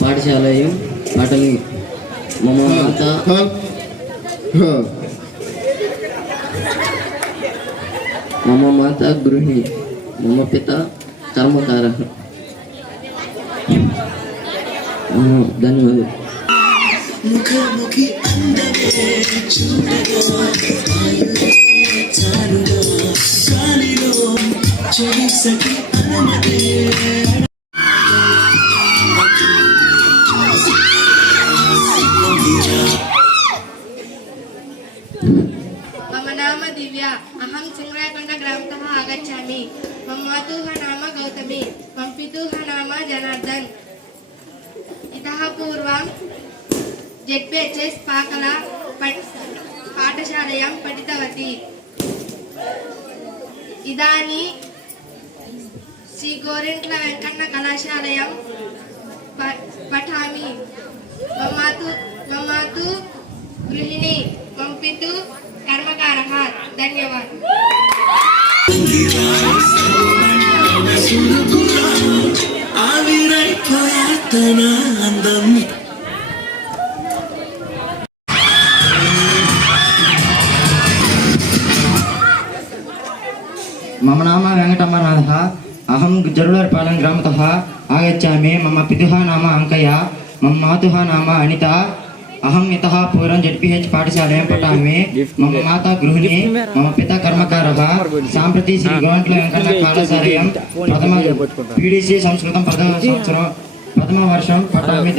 पाठशालायां पठामि. मम माता गृहिणी. मम पिता कर्मकारः. ధన్యవాదాలు. ముఖముఖి అందమే చూడగా చాలుగా గాలిలో చెవి సఖి అనుమతే आगच्छामि मम मातुः नाम गौतमी मम पितुः नाम जनार्दन इतः पूर्वं ZPHS पाकला पाठशालायां पठितवती इदानीं श्री गोरेंट्ल वेंकन्न कलाशालायां पठामि मम मातुः गृहिणी मम पितुः कर्मकारः धन्यवाद ఆవిరైపోయాతనా అందం मम नाम वेंकटमनाथः अहं जरुलर्पालెం ग्रामतः आगच्छामि मम पितुः नाम अंकయ్య मम मातुः नाम अनिता अहं इतः पूर्वं ZPH पाठशालायां पठामि मम माता गृहिणी मम पिता कर्मकारः साम्प्रति श्री गोरेंट्ल वेंकन्न कलाशालायां प्रथम PDC संस्कृतं प्रथमवर्षं पठामि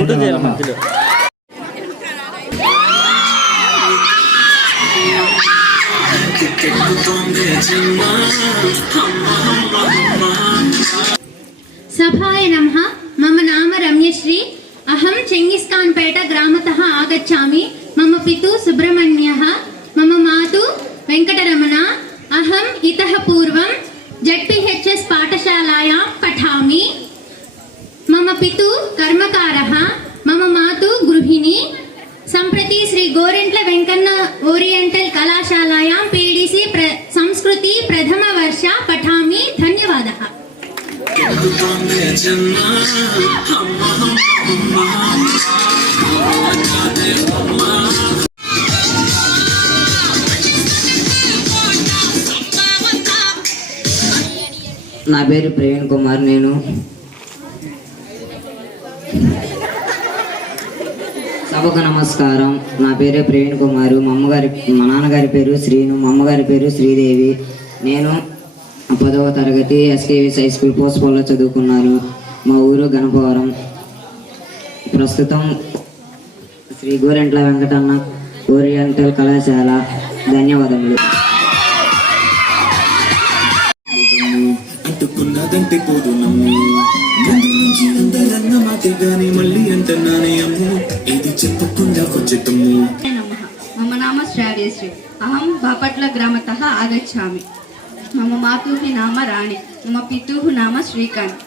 सभाय नमः मम नाम रम्यश्री अहं चेङ्गिस्खान्पेट ग्रामतः आगच्छामि मम पितुः सुब्रह्मण्यः मम मातुः वेङ्कटरमणा अहम् इतः पूर्वं ZPHS पाठशालायां पठामि मम पितुः कर्मकारः मम मातुः गृहिणी सम्प्रति श्री गोरेंट्ल वेंकन्न ओरिएंटल कलाशालायां PDC संस्कृति प्रथमवर्ष पठामि धन्यवादः నా పేరు ప్రవీణ్ కుమార్ నేను సభకు నమస్కారం నా పేరు ప్రవీణ్ కుమార్ మా నాన్నగారి పేరు శ్రీను మా అమ్మగారి పేరు శ్రీదేవి నేను 10వ తరగతి SKVS హై స్కూల్ పోస్ట్పోల్లో చదువుకున్నాను మా ఊరు గణపవరం ప్రస్తుతం శ్రీ గోరెంట్ల వెంకటన్న ఓరియంటల్ కళాశాల ధన్యవాదములు అంటుకున్నదంటే పోదు నమ్ము ముందు నుంచి అందరన్న మాటే గాని మళ్ళీ అంటున్నానే అమ్ము ఇది చెప్పకుండా వచ్చేటమ్ము मम नाम श्राव्यश्री अहं बापट्ल ग्रामतः आगच्छामि मम मातुः नाम राणी मम पितुः नाम श्रीकान्त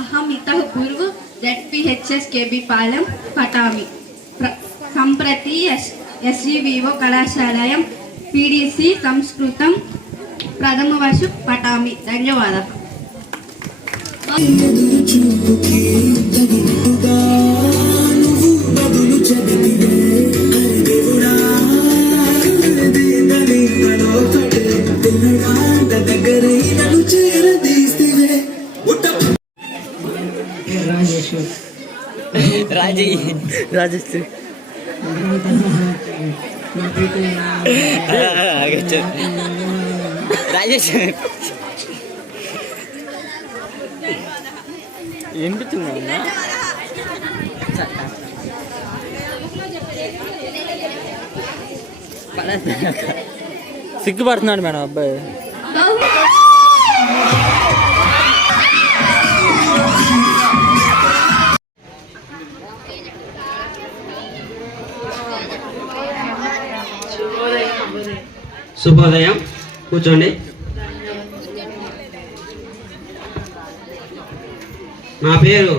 अहम् इतः पूर्वं ZPHS KB पालెం पठामि सम्प्रति SGVO कलाशालायां PDC संस्कृतं प्रथमवर्षं पठामि धन्यवादः ఎదురు చూపుకి తగినట్టుగా నువ్వు బదులు చెబితివే అరే దేవుడా దేవలో పడే తిన్నడా దగ్గరే నన్ను చేరదీస్తివే రాజేష్ సిగ్గుపడుతున్నాడు మేడం అబ్బాయి శుభోదయం కూర్చోండి నా పేరు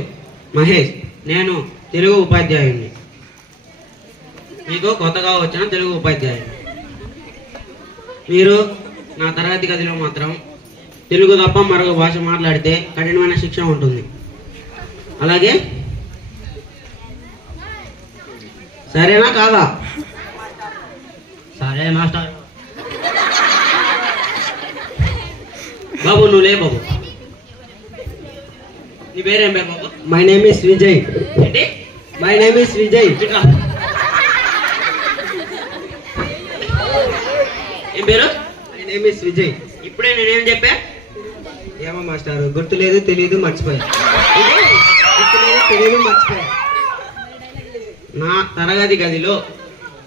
మహేష్ నేను తెలుగు ఉపాధ్యాయుడిని మీకు కొత్తగా వచ్చిన తెలుగు ఉపాధ్యాయుడిని మీరు నా తరగతి గదిలో మాత్రం తెలుగు తప్ప మరొక భాష మాట్లాడితే కఠినమైన శిక్ష ఉంటుంది అలాగే సరేనా కాదా సరే మాస్టర్ బాబు నువ్వు లే బాబు నీ పేరేం పేరు బాబు మై నేమ్ ఇస్ విజయ్ ఏంటి మై నేమ్ ఇస్ విజయ్ ఏం పేరు మై నేమ్ ఇస్ విజయ్ ఇప్పుడే నేనేం చెప్పా ఏమో మాస్టర్ గుర్తులేదు తెలియదు మర్చిపోయా తెలియదు మర్చిపోయా నా తరగతి గదిలో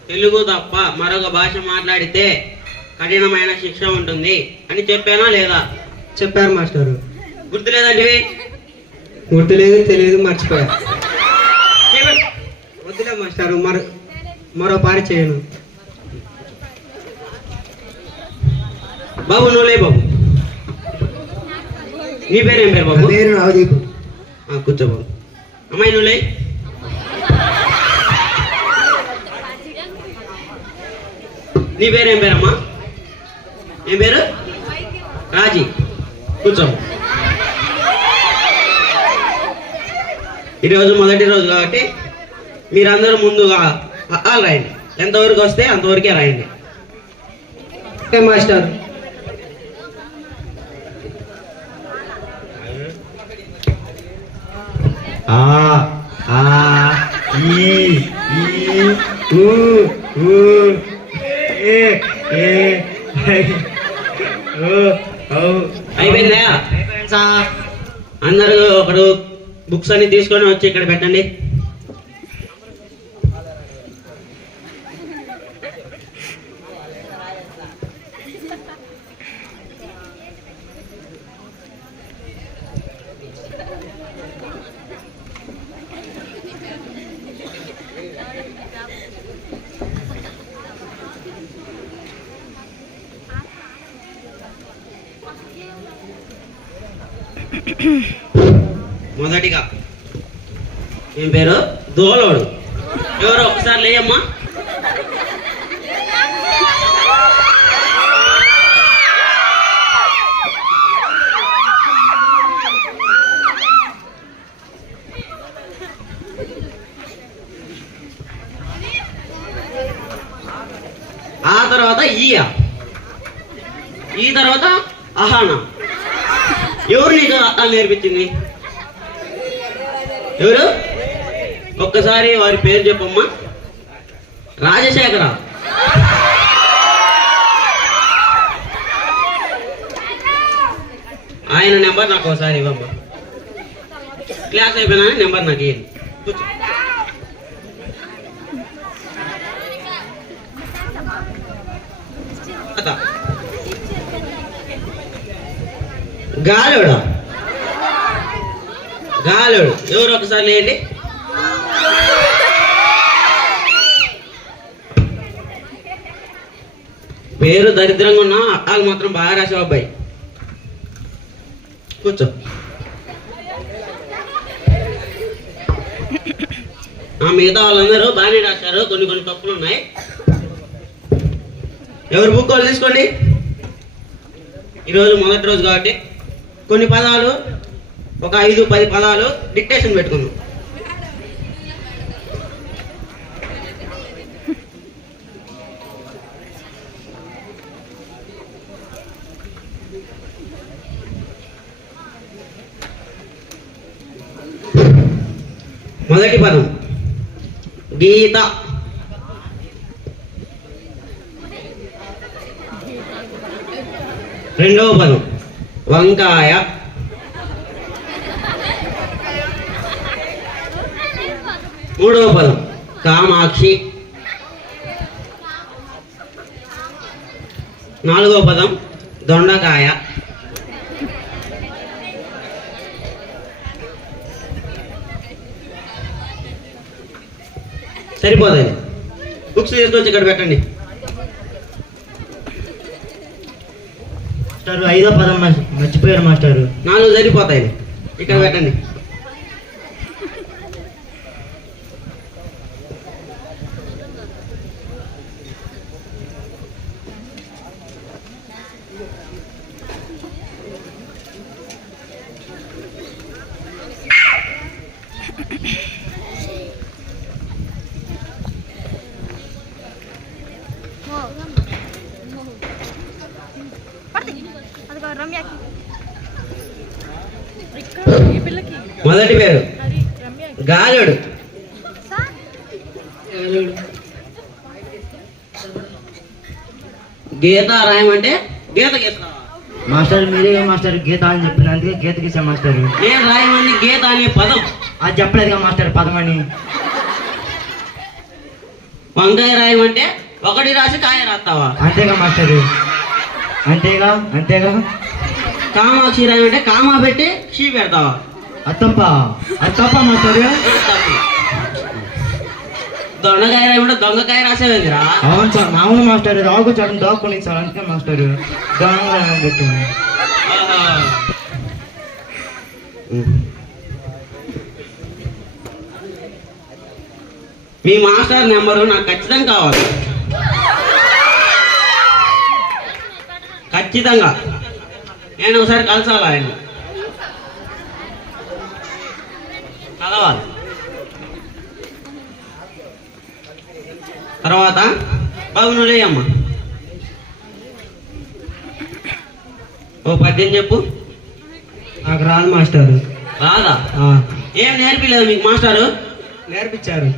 తెలుగు తప్ప మరొక భాష మాట్లాడితే కఠినమైన శిక్ష ఉంటుంది అని చెప్పానా లేదా? చెప్పారు మాస్టారు. గుర్తులేదండి? గుర్తులేదు, తెలియదు, మర్చిపోయా. వద్దులే మాస్టారు, మరో పారి చేయను. బాబు నువ్వులే బాబు. నీ పేరు ఏం పేరు బాబు? పేరు నవదీప్. కూర్చో బాబు. అమ్మాయి నువ్వులే. నీ పేరు ఏం పేరమ్మా? ఏం పేరు? రాజీ. కూర్చో. ఈరోజు మొదటి రోజు కాబట్టి మీరందరూ ముందుగా రాయండి. ఎంతవరకు వస్తే అంతవరకే రాయండి. Okay master. అయిపోయిందా? అందరూ ఒకడు బుక్స్ అన్ని తీసుకొని వచ్చి ఇక్కడ పెట్టండి. మొదటిగా ఏం పేరు? దోలోడు. ఎవరు ఒకసారి లేయమ్మా. ఆ తర్వాత ఈ తర్వాత అహానా. ఎవరు నీకు నేర్పించింది? ఎవరు? ఒక్కసారి వారి పేరు చెప్పమ్మా. రాజశేఖర. ఆయన నెంబర్ నాకు ఒకసారి ఇవ్వమ్మా. క్లాస్ అయిపోయినా నెంబర్ నాకు ఇవ్వండి. కూర్చో. గాలుడు. ఎవరు ఒకసారి లేండి. పేరు దరిద్రంగా ఉన్నా అక్కాలు మాత్రం బాగా రాసావు అబ్బాయి. కూర్చో. మిగతా వాళ్ళందరూ బాగానే రాశారు, కొన్ని తప్పులు ఉన్నాయి. ఎవరు బుక్ వాళ్ళు తీసుకోండి. ఈరోజు మొదటి రోజు కాబట్టి కొన్ని పదాలు, ఒక 5-10 పదాలు డిక్టేషన్ పెట్టుకున్నాం. మొదటి పదం గీత. రెండవ పదం వంకాయ. మూడవ పదం కామాక్షి. నాలుగవ పదం దొండకాయ. సరిపోతుంది. బుక్స్ తీసుకొచ్చి ఇక్కడ పెట్టండి. మాస్టర్ 5వ పదం మర్చిపోయారు మాస్టారు. 4 సరిపోతాయి, ఇక్కడ పెట్టండి. మొదటి పేరు గాలుడు. గీత రాయమంటే గీత గీత. మాస్టర్ మీరే మాస్టర్ గీత అని చెప్పిన, అందుకే గీత గీసా మాస్టర్. నేను రాయమని గీత అనే పదం అది చెప్పలేదుగా మాస్టర్ పదం అని. వంకాయ రాయమంటే ఒకటి రాసి కాయ రాస్తావా? అంతేగా మాస్టారు, అంతేగా అంతేగా. కామాక్షి రాయి అంటే కామా పెట్టి షీ పెడతావా? అత్తప్ప అత్తప్ప మాస్టారు. దొండకాయ రాయి అంటే దొంగకాయ రాసేవేందిరా? అవును సార్, అవును మాస్టర్, రాకు చట్టం దాక్కుని సార్, అంతే మాస్టర్. దొంగ పెట్టి మీ మాస్టర్ నెంబరు నాకు ఖచ్చితంగా కావాలి, ఖచ్చితంగా. నేను ఒకసారి కలసాలి ఆయన, కలవాలి. తర్వాత బాబు నువ్వు అమ్మా ఓ పద్యం చెప్పు. నాకు రాదు మాస్టారు. రాదా? ఏం నేర్పిలేదు మీకు మాస్టారు? నేర్పించారు.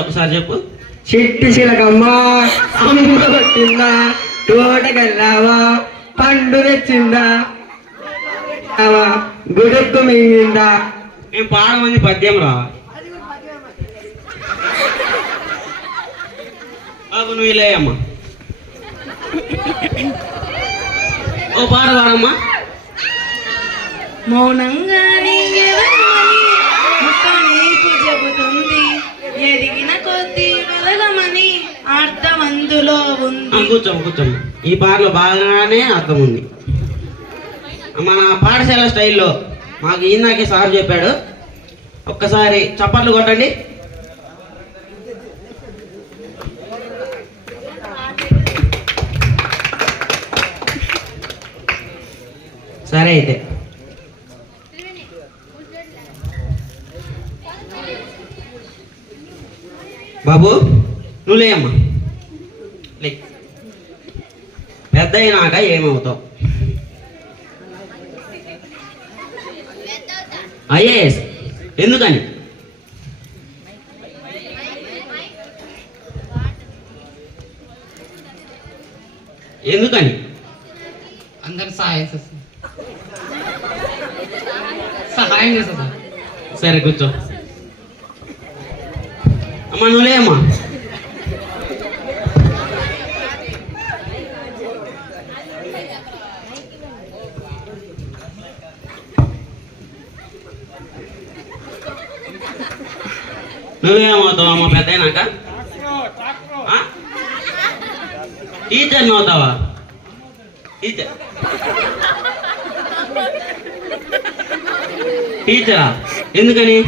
ఒకసారి చెప్పు. చిట్టి చిలకమ్మ అమ్మ కొట్టిందా, తోటకెళ్ళావా, పండు తెచ్చిందా, గుడుక్కు మింగిందా. ఏం పాడమంది పద్యం రా బాబు నువ్వు ఇలేయమ్మా. ఓ పాట పాడమ్మా. మౌనంగానే నీకు చెబుతుంది, ఎదిగిన కొద్ది వెలగమని అర్థం అందులో ఉంది. కూర్చోమ్మ కూర్చోమ్మ. ఈ పాటలో బాగానే అర్థం ఉంది. మన పాఠశాల స్టైల్లో మాకు ఇందాకే సార్ చెప్పాడు, ఒక్కసారి చప్పట్లు కొట్టండి. సరే అయితే బాబు నువ్వు లేమ్మా, లే. పెద్ద అయినాక ఏమవుతావు? ఐఏఎస్. ఎందుకని? ఎందుకని? అందరు సహాయం చేస్తా. సరే కూర్చో అమ్మా. నువ్వు లేమ్మా. నువ్వేమవుతావు అమ్మ పెద్ద అయినాక? టీచర్ని అవుతావా? టీచర్ టీచరా? ఎందుకని?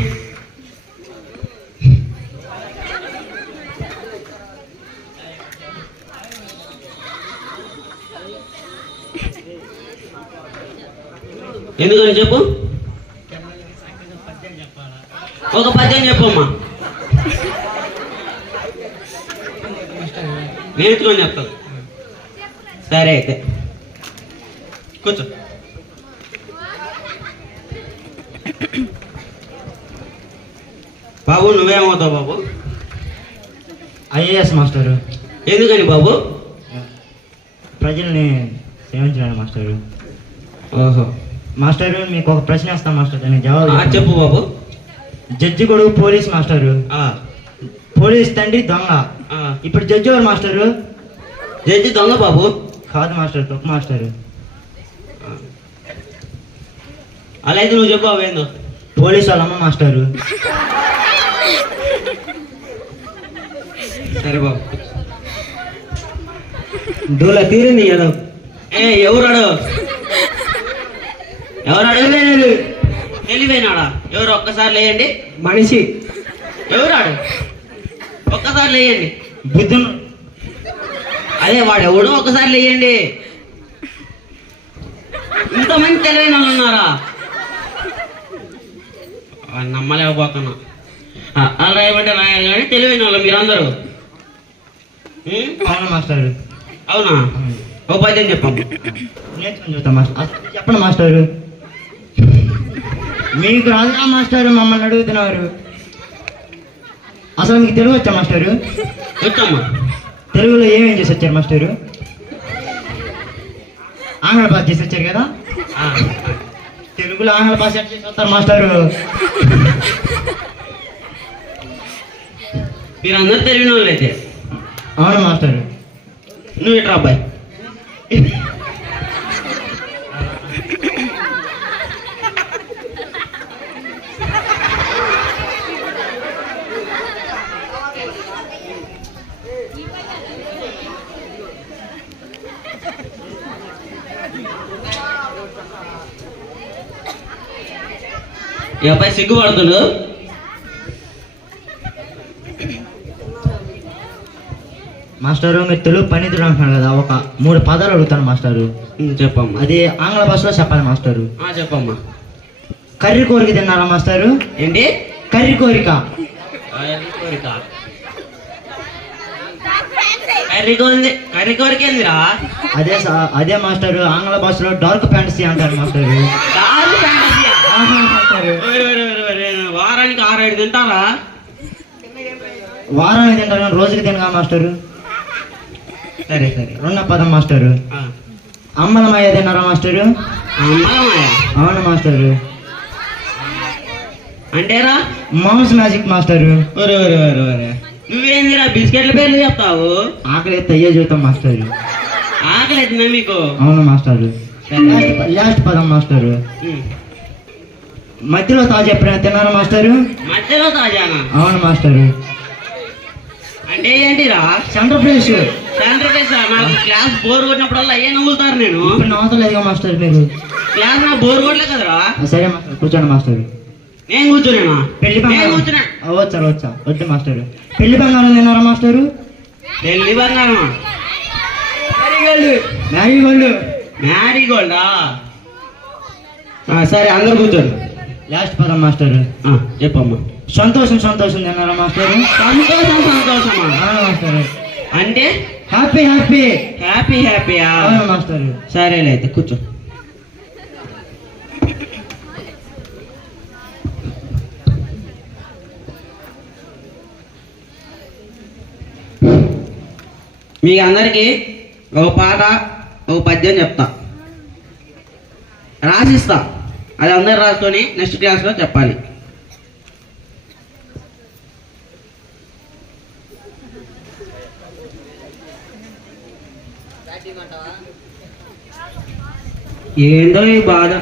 ఎందుకని చెప్పు. ఒక పద్యం చెప్పమ్మా. నేర్చుకొని చెప్తాను. సరే అయితే కూర్చో. బాబు నువ్వేమవుతావు బాబు? ఐఏఎస్ మాస్టారు. ఎందుకని బాబు? ప్రజల్ని సేవించడానికి మాస్టారు. ఓహో. మాస్టారు మీకు ఒక ప్రశ్న వేస్తాను మాస్టర్, దానికి జవాబు చెప్పు బాబు. జడ్జి కొడుకు పోలీస్ మాస్టారు, పోలీస్ తండ్రి దొంగ. ఇప్పుడు జడ్జి ఎవరు మాస్టారు? జడ్జి దొంగ బాబు. కాదు మాస్టర్, తప్పు మాస్టారు. అలా అయితే నువ్వు చెప్పు అవేందో. పోలీసు వాళ్ళ అమ్మ మాస్టారు. సరే బాబు. దూల తీరింది ఏదో. ఎవరాడు? తెలివైనాడా? ఎవరు? ఒక్కసారి లేయండి. మనిషి. ఎవరాడు? ఒక్కసారి లేయండి. బుద్ధును. అదే వాడు ఎవడు? ఒక్కసారి లేయండి. ఇంతమంది తెలివైన వాళ్ళు ఉన్నారా? నమ్మలేకపోతున్నా. అలా రాయమంటే రాయాలి కానీ తెలివైన వాళ్ళు మీరందరూ. అవునా మాస్టర్? అవునా? ఓ పద్యం చెప్పండి. నేర్చుకుని చూద్దాం మాస్టర్. చెప్పండి మాస్టారు. మీకు రాదుగా మాస్టారు, మమ్మల్ని అడుగుతున్నారు. అసలు మీకు తెలుగు వచ్చా మాస్టారు? వచ్చమ్మా. తెలుగులో ఏమేం చేసి వచ్చారు మాస్టారు? ఆంగ్ల భాష చేసి వచ్చారు కదా. తెలుగులో ఆంగ్ల భాష చేసి వస్తారు మాస్టారు. మీరందరూ తెలివిన వాళ్ళు అయితే అవును మాస్టర్. నువ్వు ఇట్రా అబ్బాయి. ఈ అబ్బాయి సిగ్గుపడుతుడు. మాస్టారు మీరు తెలుగు పండితుడు అంటున్నారు కదా, ఒక 3 పదాలు అడుగుతాను మాస్టారు. చెప్పమ్మా. అది ఆంగ్ల భాషలో చెప్పాలి మాస్టారు. చెప్పమ్మా. కర్రీ కోరిక తిన్నారా మాస్టారు? ఏంటి? కర్రీ కోరిక. కర్రీ కోరిక ఏందిరా? అదే మాస్టారు ఆంగ్ల భాషలో డార్క్ ఫ్యాంటసీ అంటారు మాస్టారు. వారానికి 6-7 తింటారా? వారానికి తింటారు, రోజుకి తినగా మాస్టారు. సరే సరే, 2వ పదం మాస్టారు. అమ్మలమయ్య తిన్నారా మాస్టారు? అవును మాస్టారు. అంటేరా మామ్స్ మ్యాజిక్ మాస్టారు. నువ్వేందిరా బిస్కెట్ల పేర్లు చెప్తావు? ఆకలి అయితే అయ్యే జీవితం మాస్టారు. ఆకలి అవుతుందా మీకు? అవును మాస్టారు. లాస్ట్ పదం మాస్టారు. మధ్యలో తాజా ఎప్పుడైనా తిన్నారా మాస్టారు? మధ్యలో తాజానా? అవును మాస్టారు. అంటే ఏంటిరా? Centre fresh. Centre fresh. నాకు క్లాస్ బోర్ కొట్టినప్పుడల్లా అయ్యే నవ్వుతారు. నేను ఇప్పుడు నవ్వుతలేదుగా మాస్టర్ మీరు. క్లాస్ నాకు బోర్ కొట్టలే కదరా. సరే మాస్టర్, కూర్చోండి మాస్టర్. నేను కూర్చున్నా. పెళ్లి బంగారం కూర్చున్నా. వచ్చా వద్దు మాస్టర్. పెళ్లి బంగారం తిన్నారా మాస్టరు? పెళ్లి బంగారమా? మ్యారీగోల్డా? సరే అందరు కూర్చోండి. లాస్ట్ పదం మాస్టరు. చెప్పమ్మా. సంతోషం తిన్నారా మాస్టరు? సంతోషమా? మాస్టరు. అంటే హ్యాపీ హ్యాపీయా? మాస్టరు. సరేలే అయితే కూర్చో. మీ అందరికీ ఒక పాట, ఒక పద్యం చెప్తా, రాసిస్తా. అది అందరు రాసుకొని నెక్స్ట్ క్లాస్లో చెప్పాలి. ఏందో ఈ బాధ.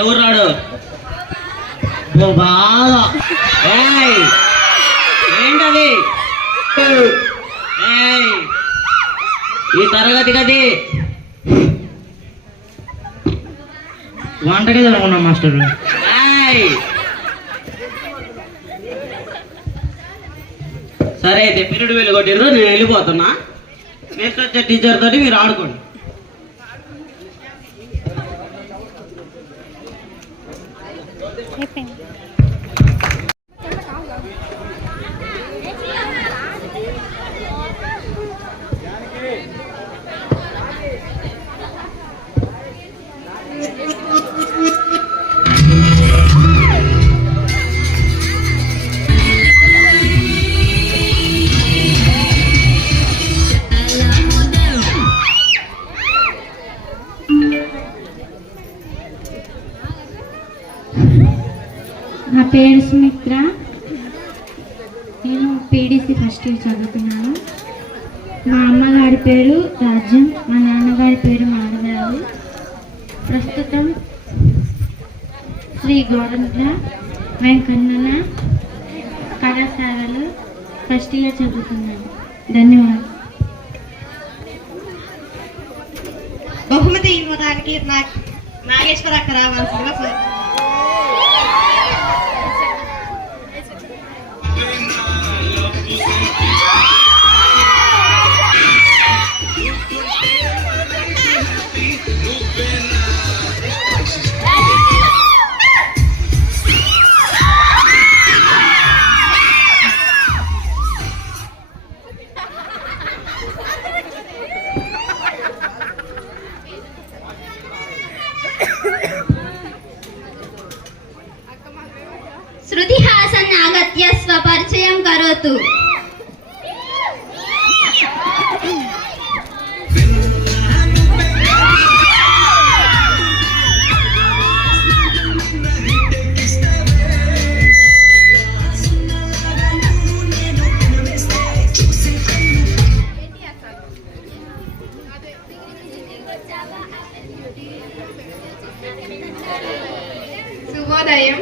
ఎవరు రాడు? బాగా ఏంటది? ఈ తరగతి గది వంటగది అనుకున్నా మాస్టర్. సరే అయితే పీరియడ్ వెళ్ళి కొట్టిండ్రు, నేను వెళ్ళిపోతున్నా. నెక్స్ట్ వచ్చే టీచర్ తోటి మీరు ఆడుకోండి. నా పేరు సుమిత్ర. నేను పీడీసీ ఫస్ట్ ఇయర్ చదువుతున్నాను. మా అమ్మగారి పేరు రాజ్యం, మా నాన్నగారి పేరు మాధవరావు. ప్రస్తుతం శ్రీ గోరంట్ల వెంకన్న కళాశాలలో ఫస్ట్ ఇయర్ చదువుతున్నాను. ధన్యవాదాలు. బహుమతి ఇవ్వడానికి నాగేశ్వర అక్క రావాల్సిందిగా. श्रुतिहासन् आगत्य स्वपरिचयं करोतु। శుభోదయం.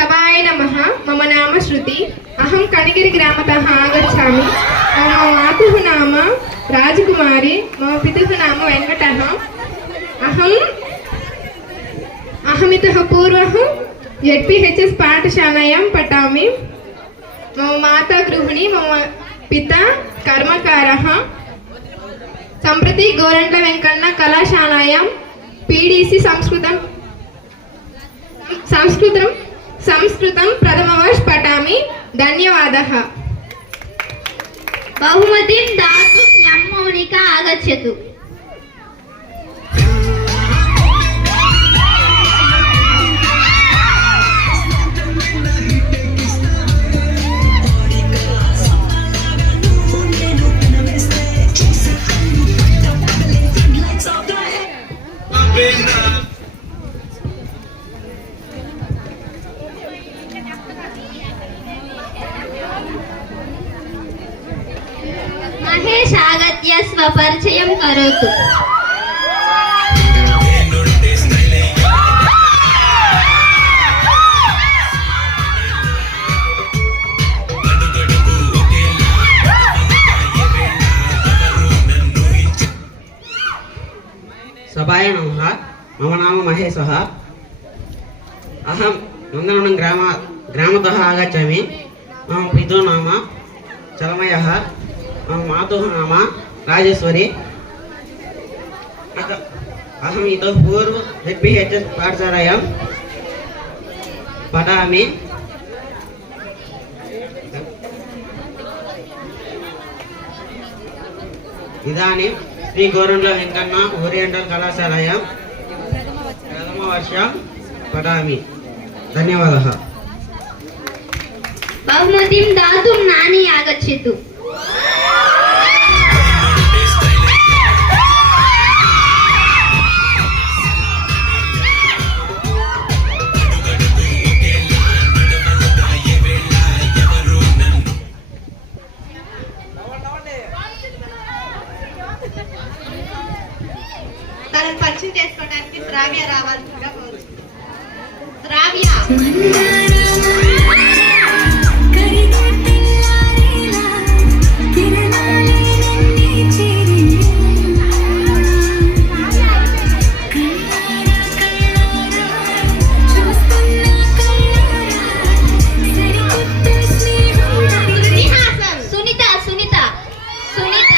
సభాయ నమః. మమ నామ శృతి. అహం కనిగిరి గ్రామతః ఆగచ్చామి. మమ మాతుః నామ రాజకుమారి. మమ పితుః నామ వెంకటः. अहमितः पूर्वः ZPHS पाठशालायां पठामि. मम माता गृहिणी, मम पिता कर्मकारः. सम्प्रति गोरण्ड वेङ्कण्ण कलाशालायां PDC संस्कृतं प्रथमवर्ष पठामि. धन्यवादः. बहुमतिं दातुं यं मौनिका आगच्छतु. महेश आगत्य स्वपरिचयं करोतु. सभाय नमः. मम नाम महेशः. अहं नन्दनवनं ग्रामतः आगच्छामि. मम पितुः नाम चलमयः. मम मातुः नाम राजेश्वरी. अहम् इतः पूर्वं ZPHS पाठशालायां पठामि. इदानीं श्री गोरण्ड वेङ्कण्ण ओरियेण्टल् कलाशालायां प्रथमवर्षं पठामि. धन्यवादः. बहुमतिं दातुं नानी आगच्छतु. తనను పరిచయం చేసుకోవడానికి శ్రావ్య రావాల్సిందిగా కోరుతున్నాను. శ్రావ్య. సునీత.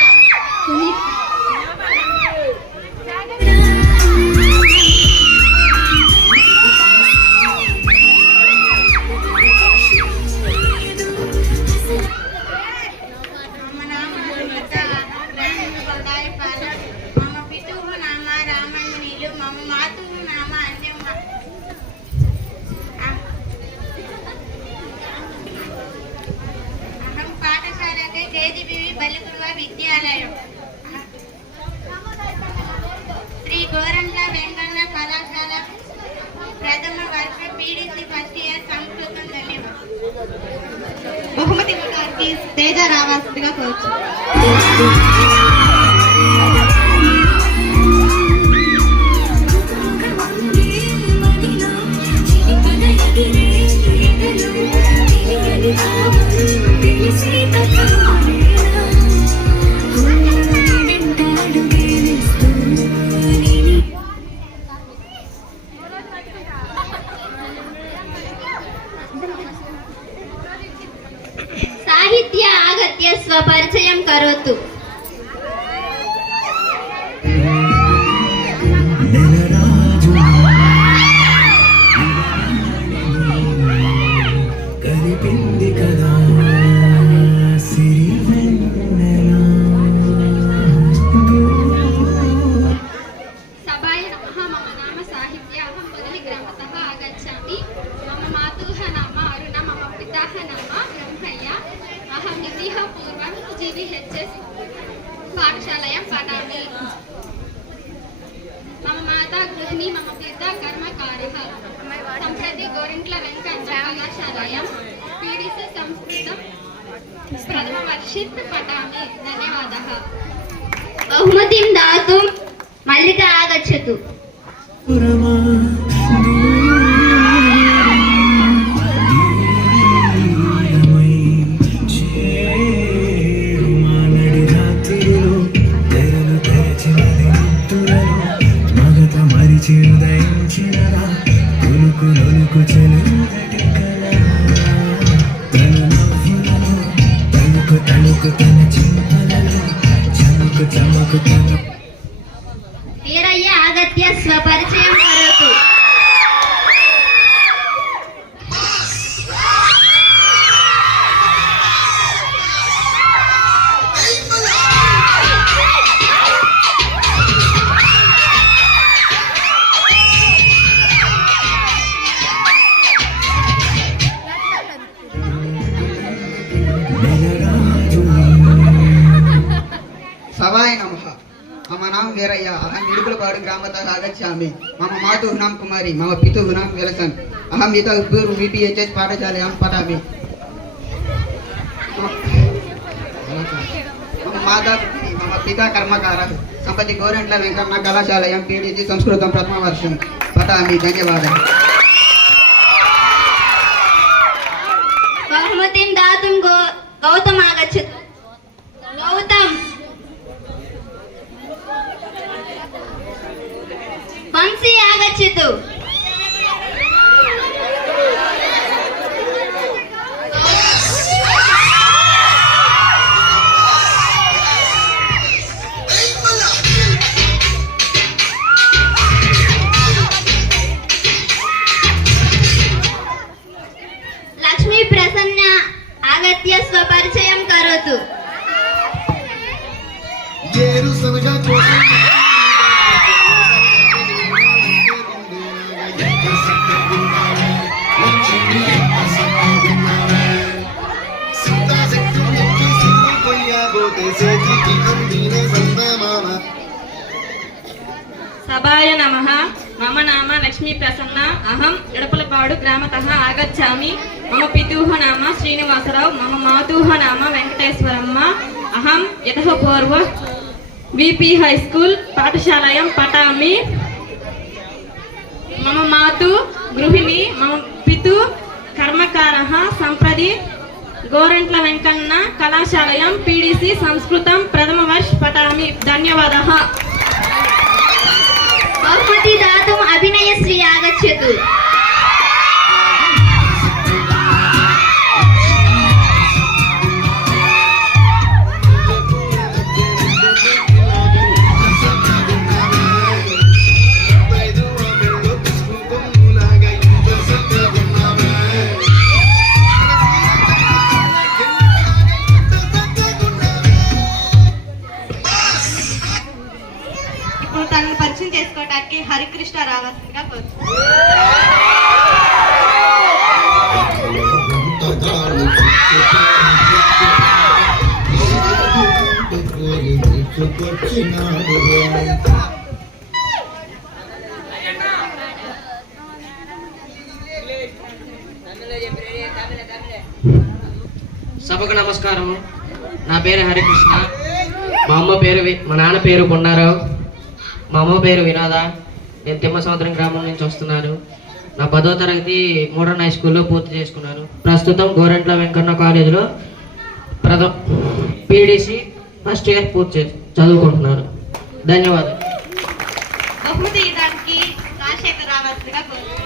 विद्यालय श्री गोरण्ड वेंकण्ण कलाशाला प्रथम वर्ष PDC फर्स्ट इयर संस्कृत. धन्यवाद. బహుమతి గారికి తేజ రావాల్సిందిగా కోరుచు. साहित्य आगत्य स्वपरिचयं करोतु. सभाय नमः. मम नाम साहित्य. अहं बदलिग्रामतः आगच्छामि. मम मातुः नाम अरुण. मम पिताः नाम ब्रह्मय्य. अहं इतः पूर्वं GVHS पाठशालायां पठामि. मम माता गृहिणी, मम पिता कर्मकारः. सम्प्रति गोरण्ड वेङ्कण्ण कलाशालायां PDC संस्कृतं प्रथमवर्षे पठामि. धन्यवादः. बहुमतिं दातुं मल्लिका आगच्छतु. పురమా దూరమై చేరుమా నడి రాత్రిలో తెరలు తెరచినది ముద్దులలో మగత మరిచి ఉదయించినరా కొలుకు నొలుకు చెలుగటి కళ తన నవ్వులలో తణుకు తణుకు తన చింతలలో చమకు చమకు తన వీరయ్య ఆగత్య స్వపరిచయం కరోతు. సవాయ నమః. మమ నామ వీరయ్య. అహం నిడుపులపాడు గ్రామతः ఆగచ్చామి. మమ మాతుః నామ కుమారి. మమ పితుః నామ విలసన్. అహం ఇతః పూర్వం VPHS పాఠశాలయాం పఠామి. మమ మాతా మమ పితా కర్మకారः. సంపతి గోరెంట్ల వెంకన్న కళాశాలయాం PDC సంస్కృతం ప్రథమ వర్షం పఠామి. ధన్యవాదాలు. బహుమతిం దాతుం గౌతమ్ ఆగచ్చతు. గౌతమ్ వంశీ ఆగచ్చతు. లక్ష్మీ ప్రసన్న ఆగత్య స్వపరిచయం కరోతు. సభాయ నమః. మమ నామ లక్ష్మీ ప్రసన్న. అహం ఎడపలపాడు గ్రామతः ఆగచ్చామి. మమ పితుః నామ శ్రీనివాసరావు. మమ మాతుః నామ వెంకటేశ్వరమ్మ. అహం యతః పూర్వ VP హై స్కూల్ పాఠశాలయాం పఠామి. మమ మాతు గృహిణి. మమ పితు కర్మకారः. సంప్రది గోరెంట్ల వెంకన్న కళాశాలయాం PDC సంస్కృతం ప్రథమ వర్ష పఠామి. ధన్యవాదः. బహుమతి దాతుం అభినయశ్రీ ఆగచ్చతు. ఇప్పుడు తనను పరిచయం చేసుకోవడానికి హరికృష్ణ రావాల్సిందిగా కోరుతున్నాను. సభకు నమస్కారము. నా పేరు హరికృష్ణ. మా నాన్న పేరు కొండారావు. మా అమ్మ పేరు వినోద. నేను తిమ్మ సముద్రం గ్రామం నుంచి వస్తున్నాను. నా 10వ తరగతి మోడర్న్ హై స్కూల్లో పూర్తి చేసుకున్నాను. ప్రస్తుతం గోరెంట్ల వెంకన్న కాలేజీలో PDC ఫస్ట్ ఇయర్ పూర్తి చదువుకుంటున్నాను. ధన్యవాదాలు. బహుమతి ఇదానికి రాజశేఖర్ రావాల్సిందిగా కోరుతున్నాను.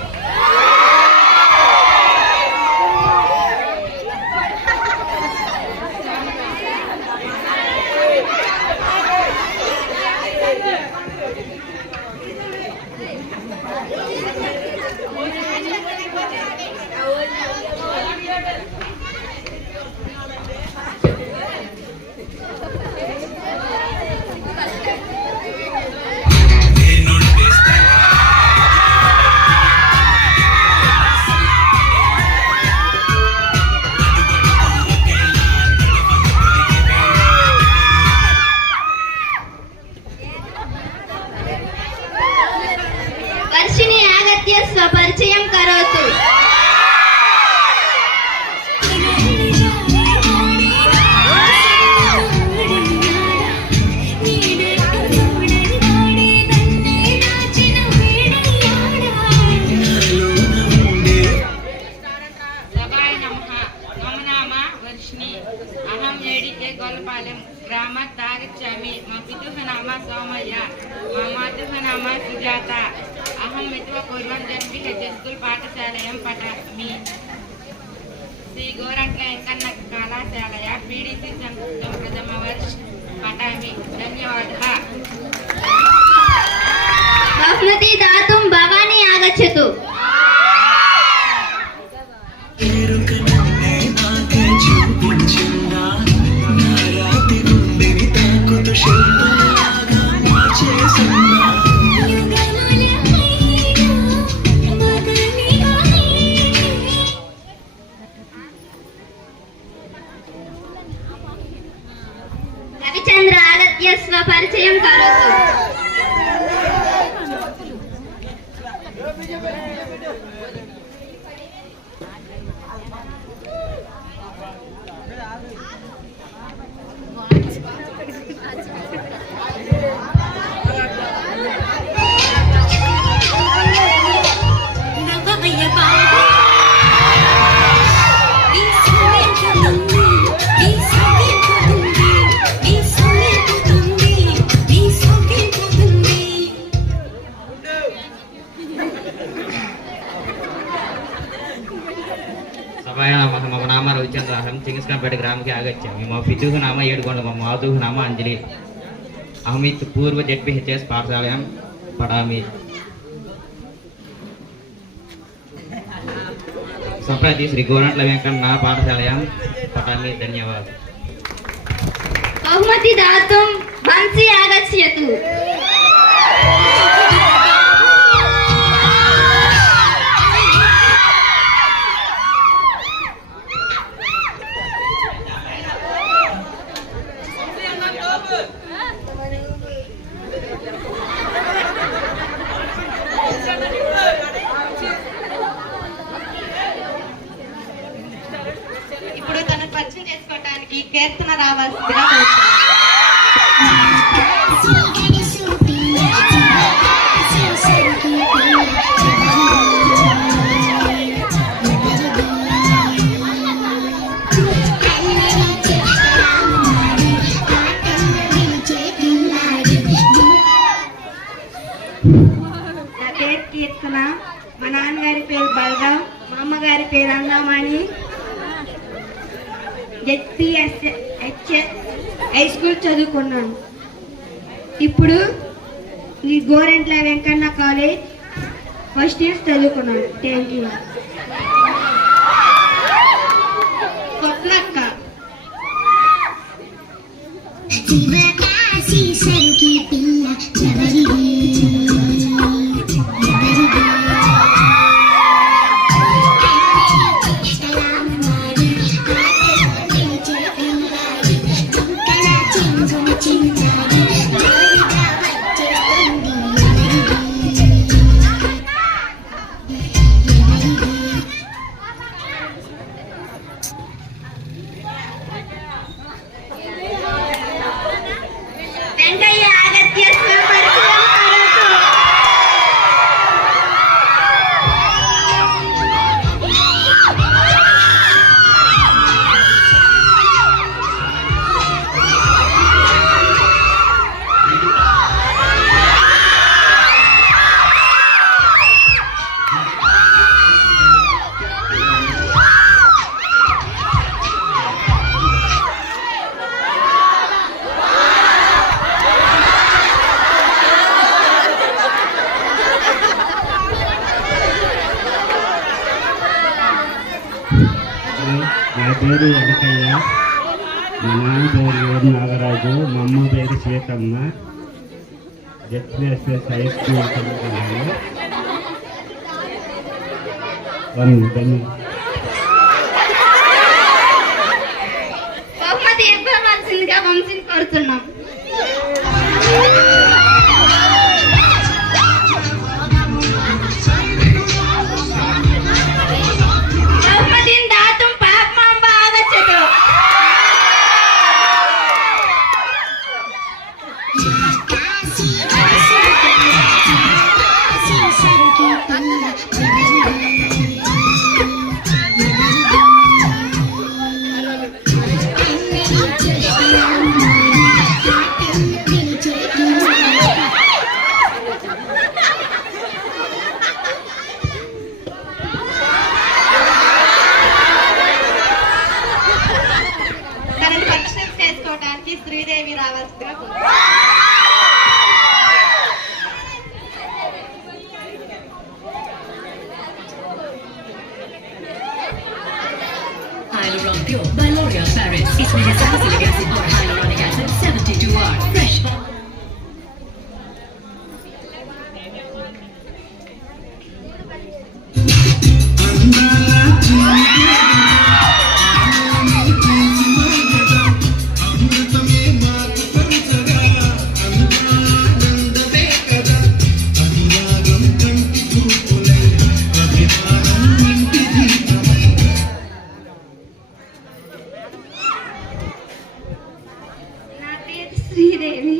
వర్షిణి ఆగత్య స్వపరిచయం కరోతు. नाम सुजाता अहं मित्वा पूर्वं जन्मः स्कूल पाठशालायां पठामि श्री गोरंट्ल वेंकन्न कलाशालाया पीडीसी संस्कृतं प्रथमवर्ष पठामि धन्यवादः बह्मती दातुं भवानी आगच्छतु रविचंद्र आगत्य स्वपरिचयं करोतु मम नाम रविचंद्र अहं चिंगस्कांपेट ग्राम के आगच्छामि मम पितुः नाम येडगोंड मम मातुः नाम अंजलि अहं पूर्व ZPHS पाठशालायां पठामि सम्प्रति श्री गोरंट्ल वेंकन्न पाठशालायां पठामि धन्यवादः बहुमति दातुं बंसी आगच्छतु ఇప్పుడు తన పరిచయం చేసుకోవడానికి కీర్తన రావాల్సిందిగా కోరుతున్నాను. నా పేరు కీర్తన మా నాన్నగారి పేరు బలరాం మా అమ్మగారి పేరు అన్నామణి ZPHS హై స్కూల్ చదువుకున్నాను ఇప్పుడు ఈ Gorantla Venkanna college first year చదువుకున్నాను థ్యాంక్ యూ కొట్లక్క వెంకయ్య ఆగత్య స్వపరిచయం కరోతు నా పేరు వెంకయ్య మా నాన్న పేరు వేరు నాగరాజు మా అమ్మ పేరు సీతమ్మ ZPHS హై స్కూల్ చదువుకున్నాను బహుమతి ఇవ్వవలసిందిగా వంశీని కోరుతున్నాం బహుమతిని దాతుం పాపమాంబ ఆగచ్చతు Thank you. Hyaluron Pure by L'Oreal Paris. इसमें है salicylic acid और hyaluronic acid 72 hours. Fresh. నా పేరు శ్రీదేవి.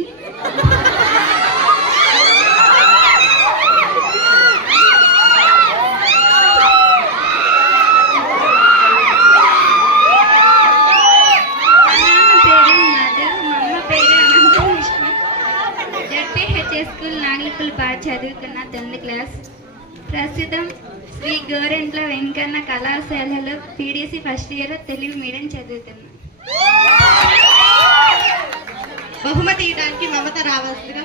స్కూల్ నాగలిపల్లి బాగా చదువుకున్న 10th క్లాస్. ప్రస్తుతం శ్రీ గోరెంట్ల వెంకన్న కళాశాలలో PDC first year Telugu medium చదువుతున్నా. బహుమతి ఇవ్వడానికి మమత రావాల్సిందిగా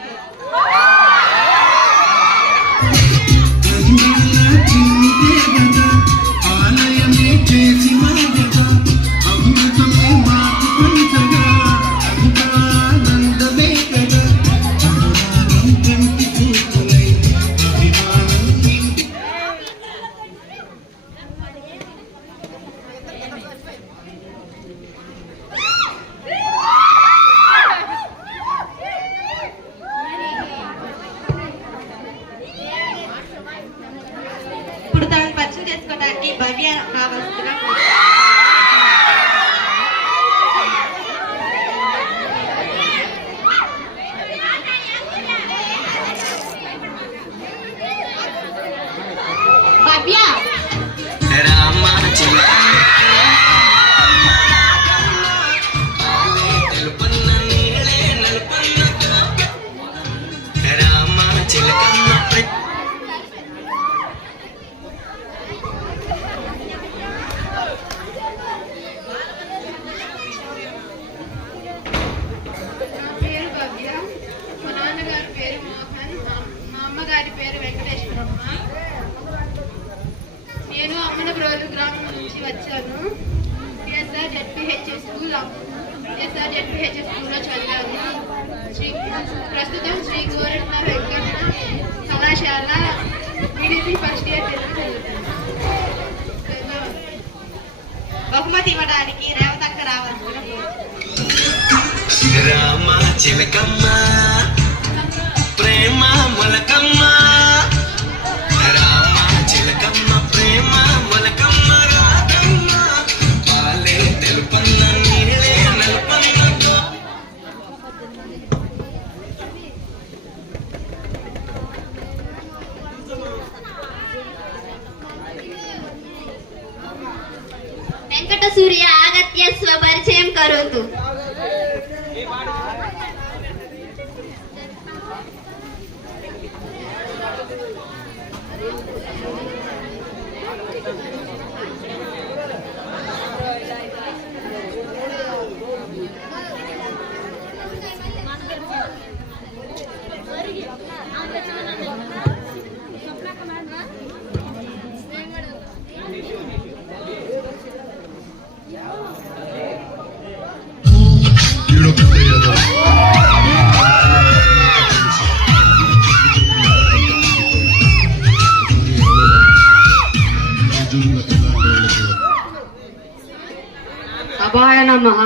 ఇప్పుడు తనను పరిచయం చేసుకోవడానికి భవ్య రావాల్సిందిగా భవ్య పేరు భవ్య. మా నాన్నగారి పేరు మోహన్. మా అమ్మగారి పేరు వెంకటేశ్వరమ్మ. నేను అమ్మనబ్రోలు గ్రామం నుంచి వచ్చాను. ఎస్ఆర్జెడ్పిహెచ్ఎస్ స్కూల్లో చదివాను. ప్రస్తుతం శ్రీ గోరెంట్ల వెంకన్న కళాశాల పీడీసీ ఫస్ట్ ఇయర్ తెలుగు చదువుతాను. బహుమతి ఇవ్వడానికి రేవతక్క రావాల్సిందిగా రామ చిలకమ్మ ప్రేమ మొలకమ్మ రామ చిలకమ్మ ప్రేమ మొలకమ్మ రాగమ్మ పాలే తెలుపన్న నీళ్ళే నలుపన్నతో వెంకట సూర్య ఆగత్య స్వపరిచయం కరోతు. సభాయ నమః.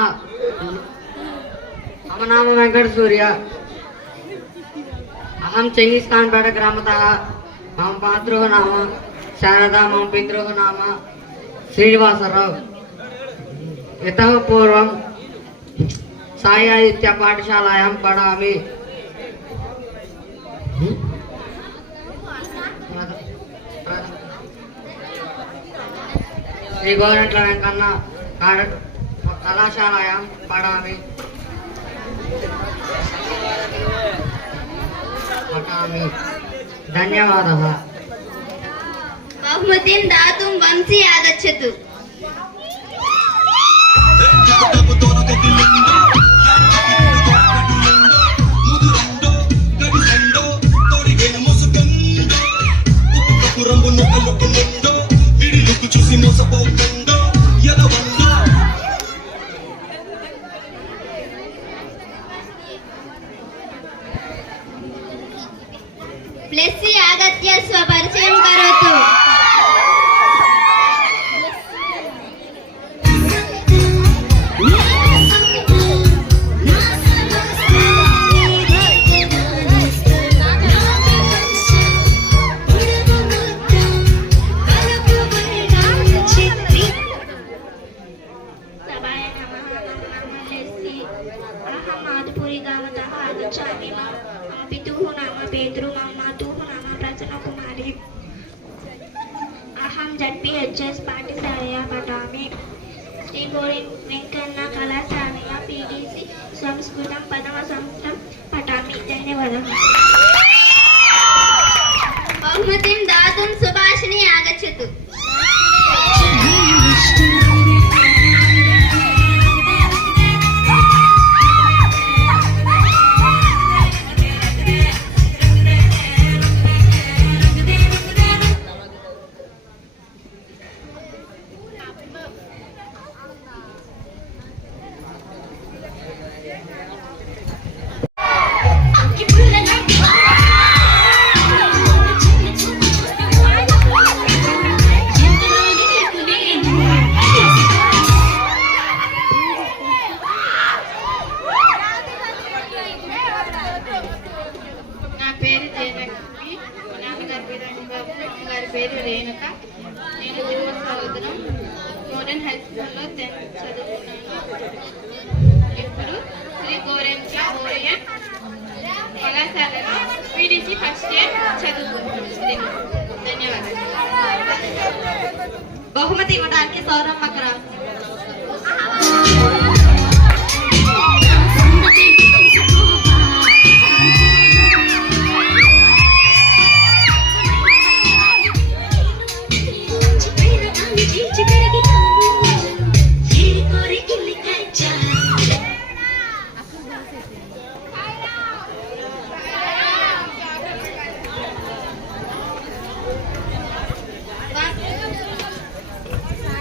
మమ నామ వెంకట సూర్య. అహం చెంగిస్తాన్పేట గ్రామతः. మమ మాతృः నామ శారదా. మమ పితృः నామ శ్రీనివాసరావు. इतः पूर्वं सायादित्य पाठशालायां पठामि. श्री गोरेंट्ल वेंकन्न कलाशालायां पठामि. धन्यवादः. బహుమతిం దాతుం వంశీ ఆగచ్చతు. చూసి మోసపోతుందో ఎదవందో यशस्वी आगत्य स्वपरिचयं करोतु। पितुः नाम पेतृ मम मातुः नाम प्रसन्नकुमारी। अहं ZPHS पाठशालायां पठामि। श्री गौरी वेंकन्न कलाशालायां PDC संस्कृतं प्रथमसंस्कृतं पठामि। धन्यवादः। बहुमतिं दातुं सुभाषिणी आगच्छतु। పేరు రేణుక. నేను జిమ్మ సహోదరం మోడర్న్ హై స్కూల్లో 10th చదువుతున్నాను. ఇప్పుడు శ్రీ గోరెంట్ల ఓరియన్ కళాశాలలో PDC ఫస్ట్ ఇయర్ చదువుకుంటున్నాను. ధన్యవాదాలు. బహుమతి ఇవ్వడానికి సౌరమ్మకు రా.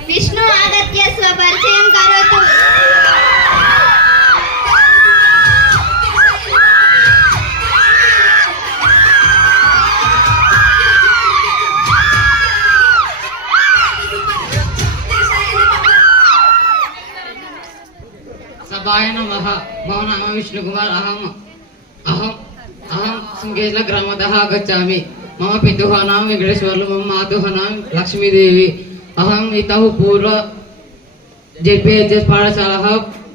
विष्णु आगत्य स्वपरिचयं करोतु। सभाय नमः। मम नाम विष्णुकुमार। अहं शृङ्गेरी ग्रामतः आगच्छामि। मम पितुः नाम वेङ्कटेश्वर्लु, मम मातुः नाम लक्ष्मीदेवी। अहं इतः पूर्व ZPHS पाठशालाः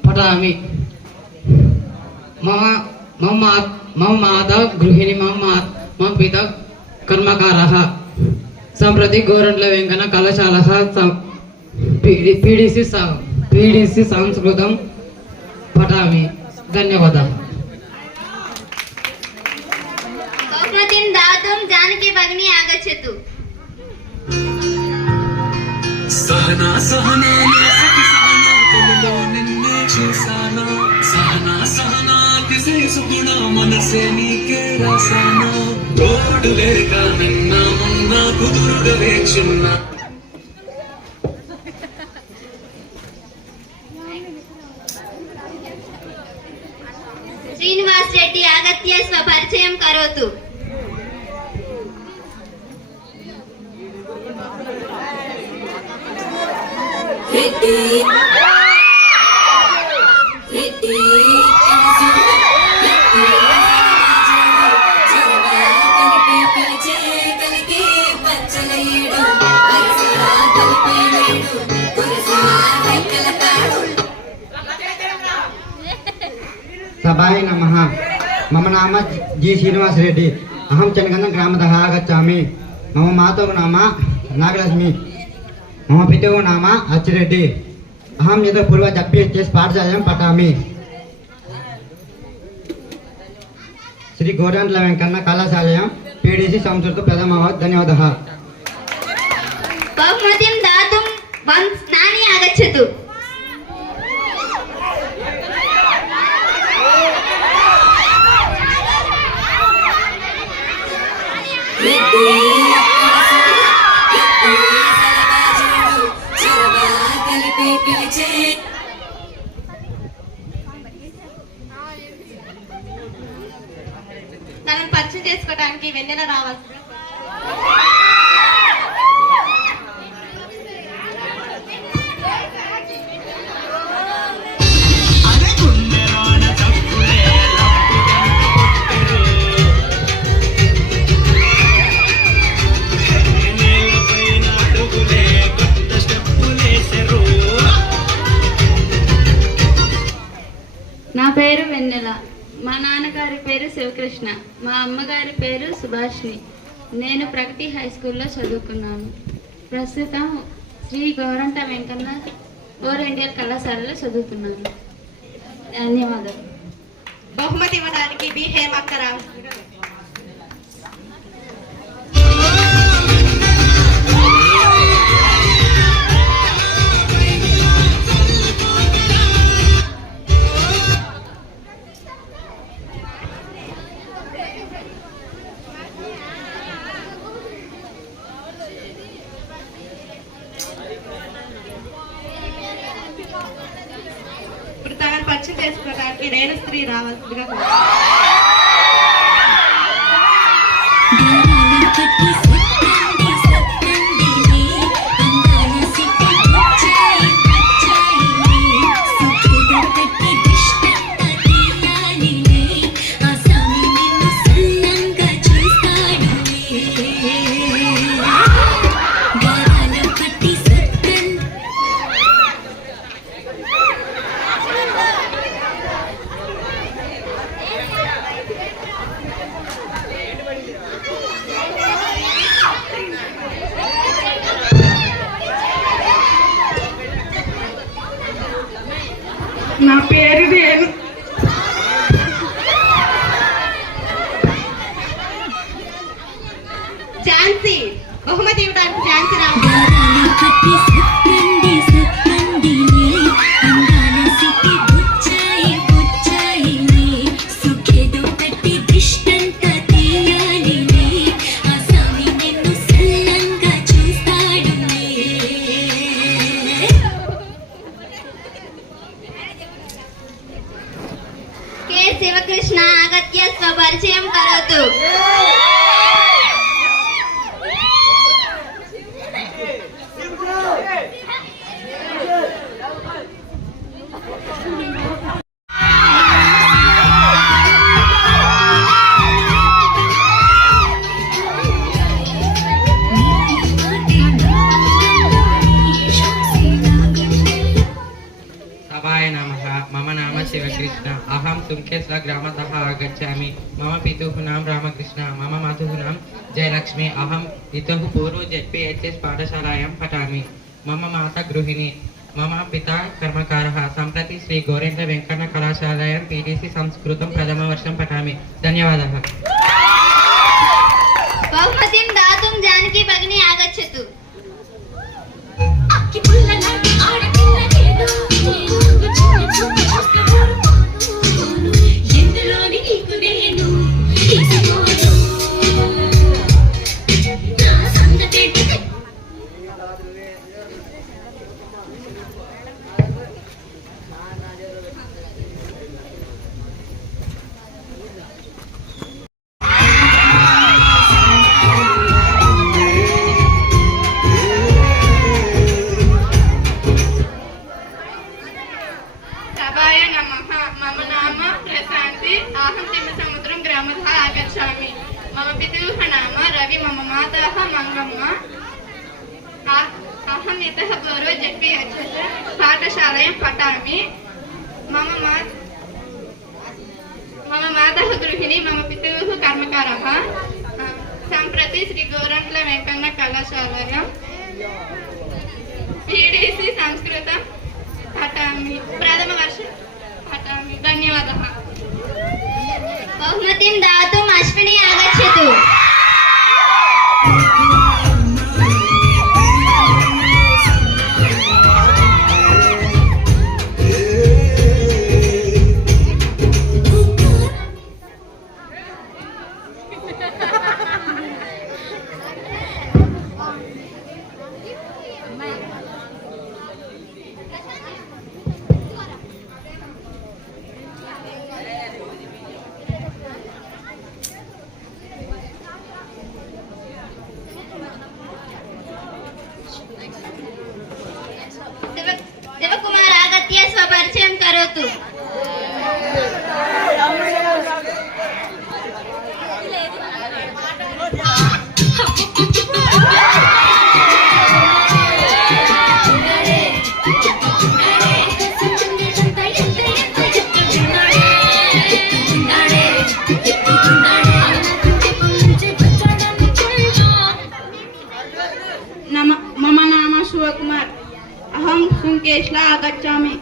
पठामि। मम माता गृहिणी, मम पिता कर्मकारः। सम्प्रति गोरण्ड्ल वेङ्कन्न कलाशालाः PDC संस्कृतं पठामि। धन्यवादः। बहुमतिं दातुं जानकी भगिनी आगच्छतु। सहना सहना सखी सहना कलिलो निन्ने చూసానా सहना सहना కిసే సుగుణ మనసే నీకే రాసానా తోడు లేక నిన్న మొన్న కుదురుగవే చిన్న श्रीनिवास रेड्डी आगत्य स्वपरिचयं करोतु। सभाय नमः। मम नाम G श्रीनिवास रेड्डी। अहं चनगन्ध ग्रामतः आगच्छामि। मम मातुः नाम नागलक्ष्मी, मम पितुः नाम अच्चिरेड्डी। अहं यतः पूर्व ZPHS पाठशालायां पठामि। श्री गोरण्ड्ल वेङ्कन्न कलाशालायां PDC संस्कृत प्रथमः। धन्यवादः। बहुमतिं दातुं नानी आगच्छतु। తనను పరిచయం చేసుకోవడానికి వెన్నెల రావాల్సిందిగా నా పేరు వెన్నెల. మా నాన్నగారి పేరు శివకృష్ణ. మా అమ్మగారి పేరు సుభాష్ని. నేను ప్రగతి హై స్కూల్లో చదువుకున్నాను. ప్రస్తుతం శ్రీ గోరంట వెంకన్న ఓరియంటల్ కళాశాలలో చదువుతున్నాను. ధన్యవాదాలు. బహుమతి ఇవ్వడానికి బి హేమక్కరావు. ఇప్పుడు తనను పరిచయం చేసుకోవడానికి రేణు స్త్రీ రావాల్సిందిగా నా పేరు రేణు. ఝాన్సీ. బహుమతి ఇవ్వడానికి ఝాన్సీ రావాలి. శివకృష్ణ అగత్య స్వపరిచయం కరోతు. मम नाम शिवकृष्ण अहम तुंकेश्वर ग्रामतः आगच्छामि मम पितुः नाम रामकृष्ण मम मातुः नाम जयलक्ष्मी अहम इतः पूर्व ZPHS पाठशालायां पठामि मम माता गृहिणी मम पिता कर्मकारः सम्प्रति श्री गोरेंट वेंकन्न कलाशालायां PDC संस्कृतं प्रथमवर्षं पठामि धन्यवादः बहुमतिं दातुं जानकी भगिनी आगच्छतु मम नाम प्रशांति अहम तिम्मसमुद्रम ग्रामतः आगच्छामि मम पितुः नाम रवि मम माता मंगम्मा अहम इतः पूर्व ZPHS पाठशालायां पठामि मम माता गृहिणी मम पितुः कर्मकारः सम्प्रति श्री गोरंट्ल वेंकन्न कलाशालायां PDC संस्कृतं पठामि प्रथमवर्षं पठामि धन्यवादः बहुमतिं दातुम् अश्विनी आगच्छतु देवकुमार आगत्य स्वपरिचयं करोतु। मम नाम शिवकुमार, अहं सुंकेशला आगच्छामि।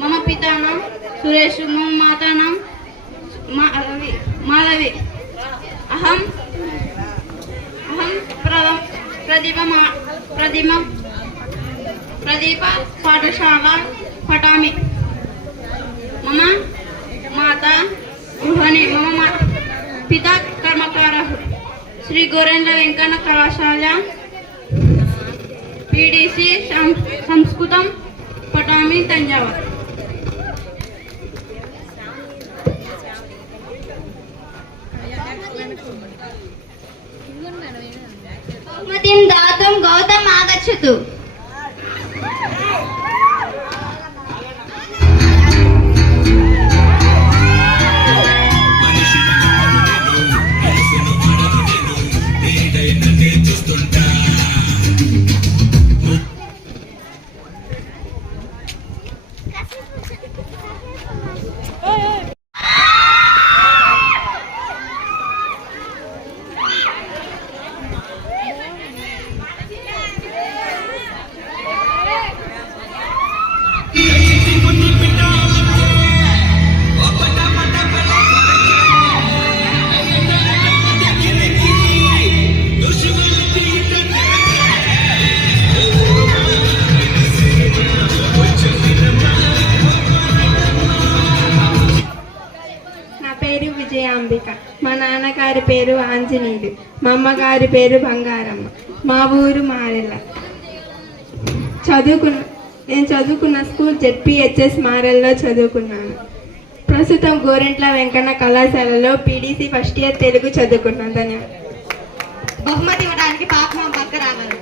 मम पिता नाम सुरेश, मम माता नाम मालवी। अहं प्रदीप पाठशाला पठामि। मम माता गृहिणी, मम पिता कर्मकारः। श्री गोरेंद्र वेंकन्न कलाशाला पीडीसी संस्कृतं पठामि, तंजावुर। बहुमतिं दातुं गौतम आगच्छतु। విజయాంబిక, మా నాన్నగారి పేరు ఆంజనేయుడు, మా అమ్మగారి పేరు బంగారమ్మ, మా ఊరు మారెల్ల. నేను చదువుకున్న స్కూల్ జెడ్పీహెచ్ఎస్ మారెల్లో చదువుకున్నాను. ప్రస్తుతం గోరెంట్ల వెంకన్న కళాశాలలో పీడీసీ ఫస్ట్ ఇయర్ తెలుగు చదువుకున్నాను. ధన్యవాదాలు. బహుమతి ఇవ్వడానికి పాప మా పక్క రాగలరు.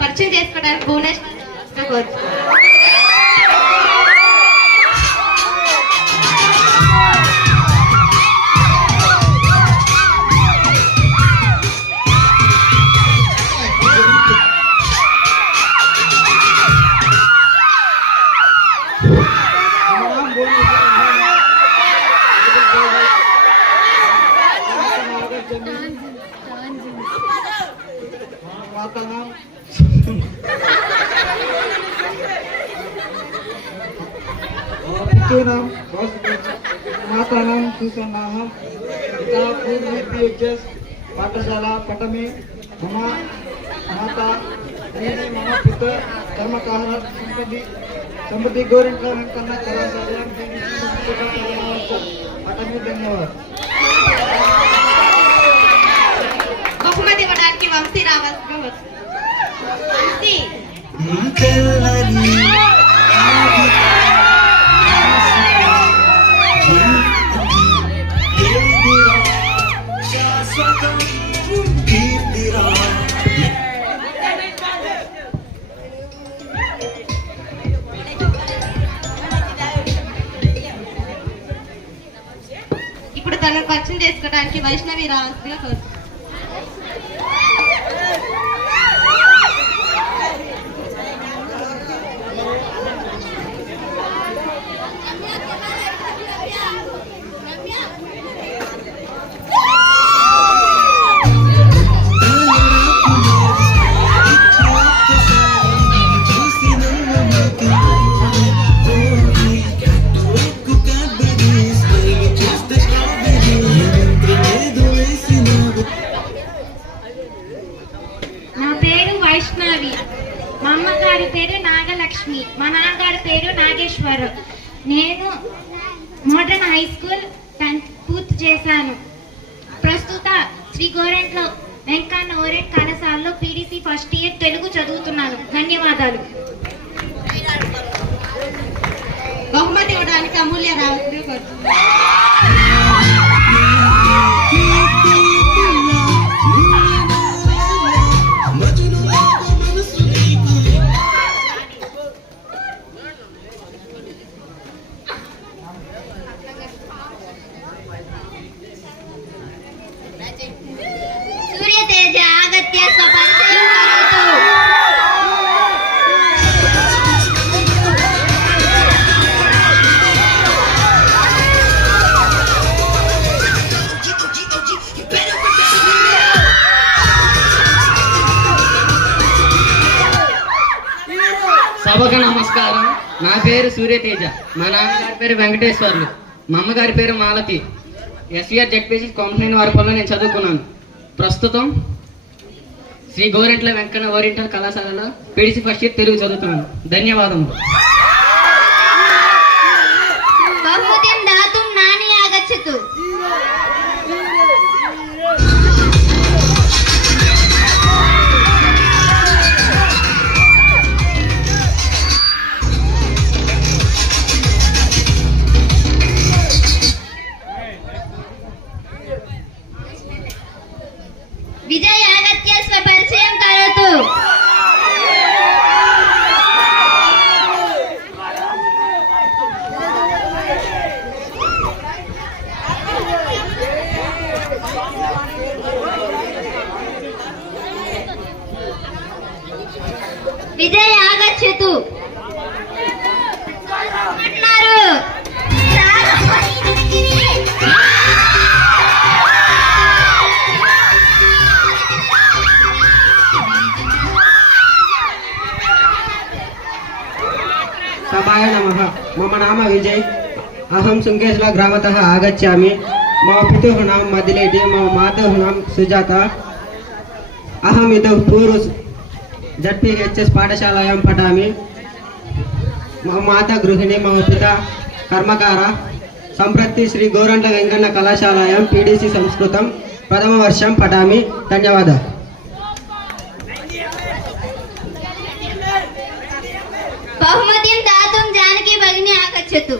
పరిచయం చేసుకోవడానికి భువనేశ్వర్ కోరుతున్నాను. माता नाम सुसन्नाह, पिता पूर्व पाठशाला पठमे। मम माता मम पिता कर्मकार संपत्ति गोरेंट्ल वेंकन्न कलाशाला पठमे। धन्यवाद. బహుమతి ఇవ్వడానికి వంశీ రావాల్సిన వంశీ. ఇప్పుడు తనను పరిచయం చేసుకోవడానికి వైష్ణవి రావాల్సిందిగా కోరుతున్నాను. మా అమ్మగారి పేరు నాగలక్ష్మి, మా నాన్నగారి పేరు నాగేశ్వర్. నేను మోడర్న్ హై స్కూల్ 10th పూర్తి చేశాను. ప్రస్తుత శ్రీ గోరెంట్ల వెంకన్న ఓరెంట్ కళాశాలలో పీడీసీ ఫస్ట్ ఇయర్ తెలుగు చదువుతున్నాను. ధన్యవాదాలు. బహుమతి ఇవ్వడానికి అమూల్య రావు. సూర్యతేజ అగత్య స్వపరిచయం కరోతు. సభకు నమస్కారం. నా పేరు సూర్యతేజ. మా నాన్నగారి పేరు వెంకటేశ్వర్లు. మా అమ్మగారి పేరు మాలతి. ఎస్విఆర్ జెడ్పీసీ కొంపలేని వరకుల్లో నేను చదువుకున్నాను. ప్రస్తుతం శ్రీ గోరెంట్ల వెంకన్న ఓరియంటల్ కళాశాలలో పీడీసీ ఫస్ట్ ఇయర్ తెలుగు చదువుతున్నాను. ధన్యవాదములు. బహుమతిం దాతుం నాని ఆగచ్చతు. విజయ్ ఆగత్య స్వపరిచయం కరోతు. విజయ్ ఆగచ్చతు. అంటున్నారు. సభాయ నమః. మమ నామ విజయ్. అహం సుంకేశ్వర గ్రామతః ఆగచ్చామి. మమ పితుః నామ మదిలేటి, మమ మాతః నామ సుజాత. అహం ఇతః పూర్వ జడ్పీహెచ్ఎస్ పాఠశాలాయాం పఠామి. మమ మాతా గృహిణి, మమ పితా కర్మకార. సంప్రతి శ్రీ గోరంట్ల వెంకన్న కళాశాలాయాం పీడీసీ సంస్కృతం ప్రథమ వర్షం పఠామి. ధన్యవాదాలు. బహుమతిం దాతుం జానకి భగిని ఆగచ్చతు.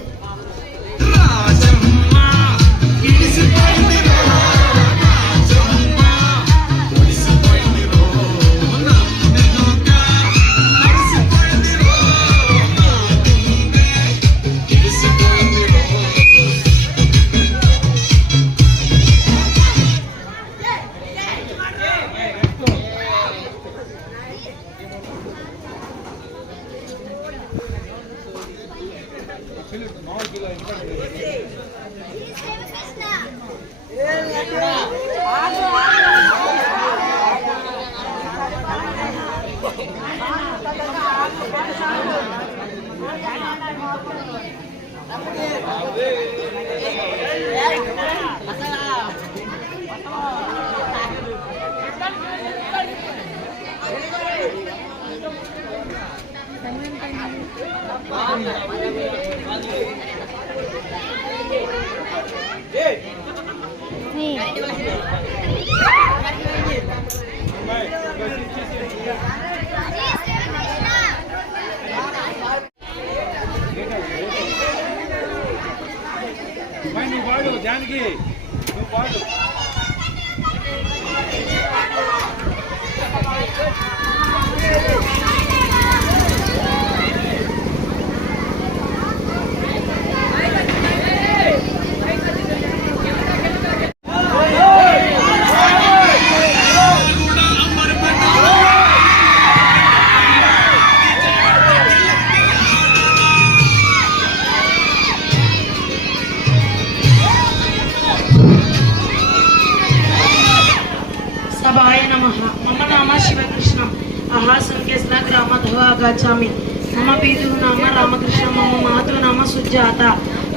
జానకి నువ్వు పాడు. సభాయ నమః. మమ నామ శివకృష్ణ. అహాసంకేశ్వర గ్రామతః ఆగచ్చామి. మమ పితుః నామ రామకృష్ణ, మమ మాతృ నామ సుజాత.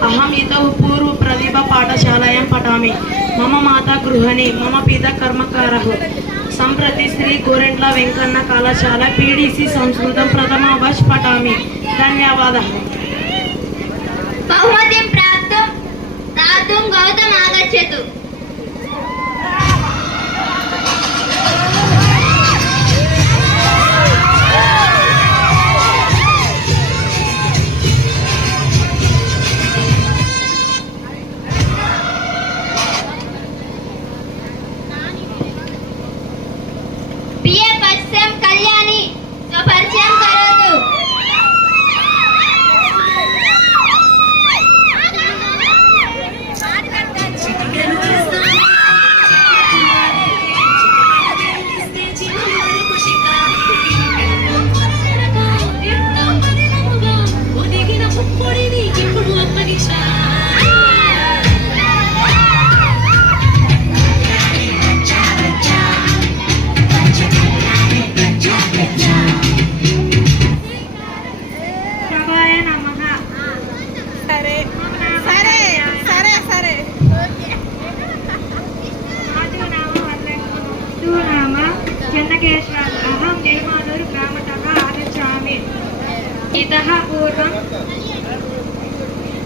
అహం ఇతః పూర్వ ప్రతిభ పాఠశాలాయాం పఠామి. मम माता गृहिणी मम पिता कर्मकारः सम्प्रति श्री गोरेंट्ल वेंकन्न कलाशाला पीडीसी संस्कृतं प्रथम वर्ष पठामि धन्यवादः बहुमतिं प्राप्तुं गौतम आगच्छतु कल्याणी स्वपरिचयं करोतु अहं निर्माणूर ग्रामतः आगच्छामि। इतः पूर्वं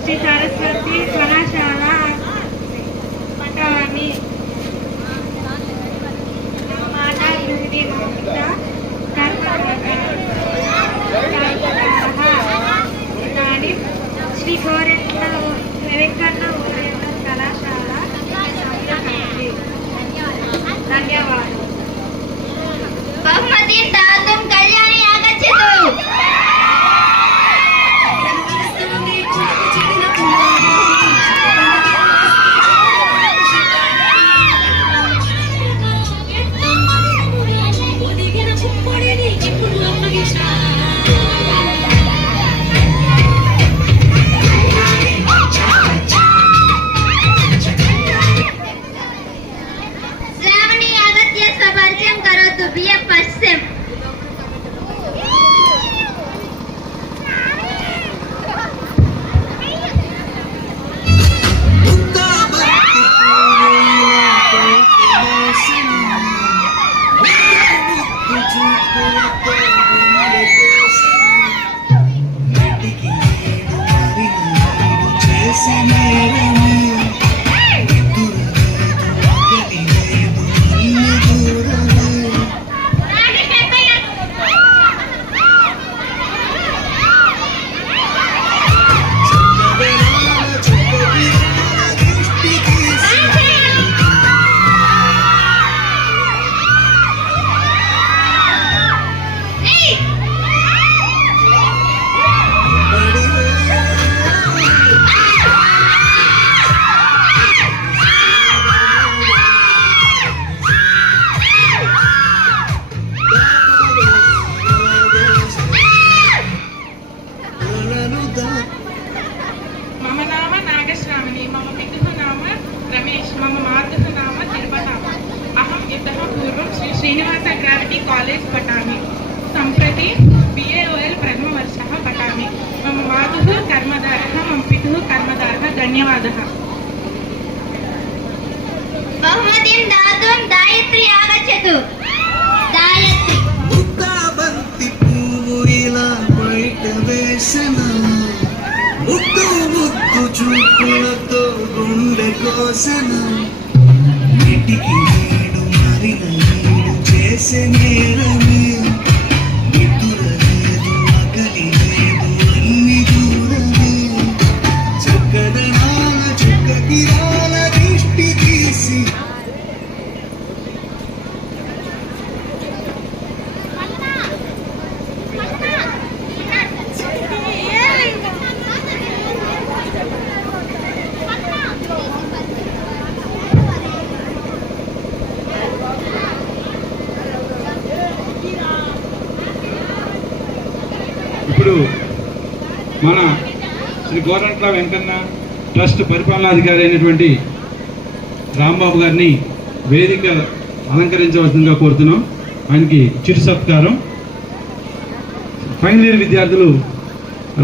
श्री सरस्वती कलाशाला पठामि। मम माता गृहिणी मम पिता कर्मकारः। इदानीं श्री गोरेंट्ल वेंकन्न कलाशाला सम्प्रति। धन्यवादः। बहुमतिं दातुं कल्याणी आगच्छतु श्रावणी आगत्य स्वपरिचयं करोतु BF फर्स्ट सेम मम नाम नागश्रावणी मम पितुः नाम रमेश मम मातुः नाम तिरुपतामा अहम् इतः पूर्वं श्री श्रीनिवास ग्राविटी कॉलेज पठामि सम्प्रति BAOL प्रथमवर्षः पठामि मम मातुः कर्मधारः मम पितुः कर्मधारः धन्यवादः बहुमतिं दातुं गायत्री आगच्छतु गायत्री ముద్దాబంతి పువ్వు ఇలా బయట వేసిన ముద్దు ముద్దు చూపులతో గుండె కోసన నీటికి నేడు మరిన నీడు చేసే నేరమే నిద్ర లేదు ఆకలి లేదు అన్ని దూరమే చక్కదనాల చుక్కకిరాల దృష్టి తీసి ఇప్పుడు మన శ్రీ గోరంట్ల వెంకన్న ట్రస్ట్ పరిపాలనాధికారి అయినటువంటి రాంబాబు గారిని వేదిక అలంకరించవలసిందిగా కోరుతున్నాం. ఆయనకి చిరు సత్కారం. ఫైనల్ ఇయర్ విద్యార్థులు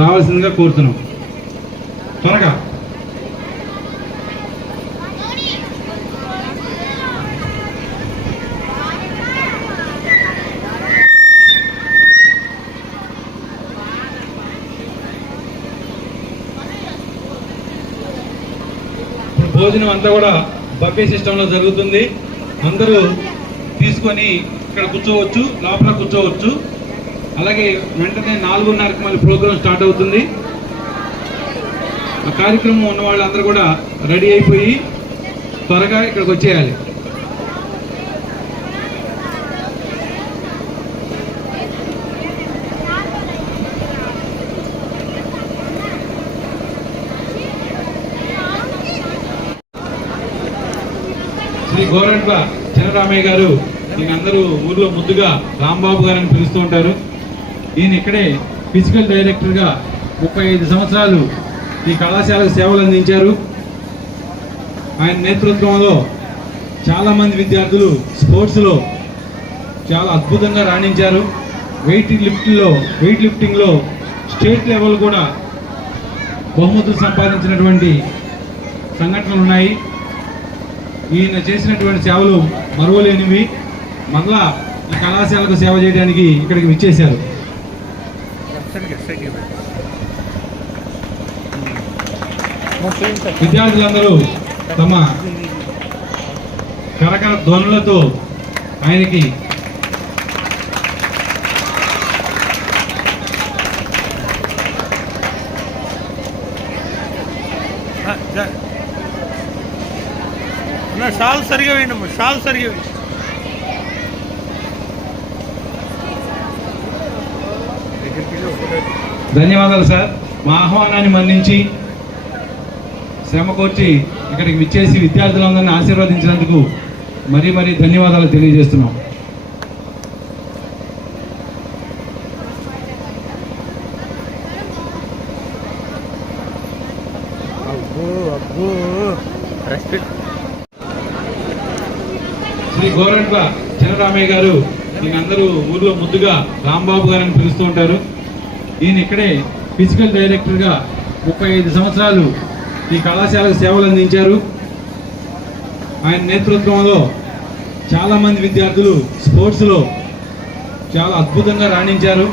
రావాల్సిందిగా కోరుతున్నాం. త్వరగా భోజనం అంతా కూడా బఫే సిస్టంలో జరుగుతుంది. అందరూ తీసుకొని ఇక్కడ కూర్చోవచ్చు, లోపల కూర్చోవచ్చు. అలాగే వెంటనే 4:30కి మళ్ళీ ప్రోగ్రామ్ స్టార్ట్ అవుతుంది. ఆ కార్యక్రమం ఉన్న వాళ్ళందరూ కూడా రెడీ అయిపోయి త్వరగా ఇక్కడికి వచ్చేయాలి. శ్రీ గోరంట్ల చినరామయ్య గారు, ఈయన అందరూ ఊర్లో ముద్దుగా రాంబాబు గారు అని పిలుస్తూ ఉంటారు. ఈయన ఇక్కడే ఫిజికల్ డైరెక్టర్గా 35 సంవత్సరాలు ఈ కళాశాలకు సేవలు అందించారు. ఆయన నేతృత్వంలో చాలామంది విద్యార్థులు స్పోర్ట్స్లో చాలా అద్భుతంగా రాణించారు. వెయిట్ లిఫ్టింగ్లో స్టేట్ లెవెల్ కూడా బహుమతులు సంపాదించినటువంటి సంఘటనలు ఉన్నాయి. ఈయన చేసినటువంటి సేవలు మరువలేనివి. మరలా ఈ కళాశాలకు సేవ చేయడానికి ఇక్కడికి విచ్చేశారు. విద్యార్థులందరూ తమ కరకర ధ్వనులతో ఆయనకి షాల్ సరిగా వేయండి, షాల్ సరిగా వేయండి. ధన్యవాదాలు సార్. మా ఆహ్వానాన్ని మన్నించి శ్రమ కోర్చి ఇక్కడికి విచ్చేసి విద్యార్థులందరినీ ఆశీర్వదించినందుకు మరీ ధన్యవాదాలు తెలియజేస్తున్నాం. శ్రీ గోరంట్ల చినరామయ్య గారు, ఈయన అందరూ ఊర్లో ముద్దుగా రాంబాబు గారు అని పిలుస్తూ ఉంటారు. ఈయన ఇక్కడే ఫిజికల్ డైరెక్టర్గా 35 సంవత్సరాలు ఈ కళాశాలకు సేవలు అందించారు. ఆయన నేతృత్వంలో చాలామంది విద్యార్థులు స్పోర్ట్స్లో చాలా అద్భుతంగా రాణించారు.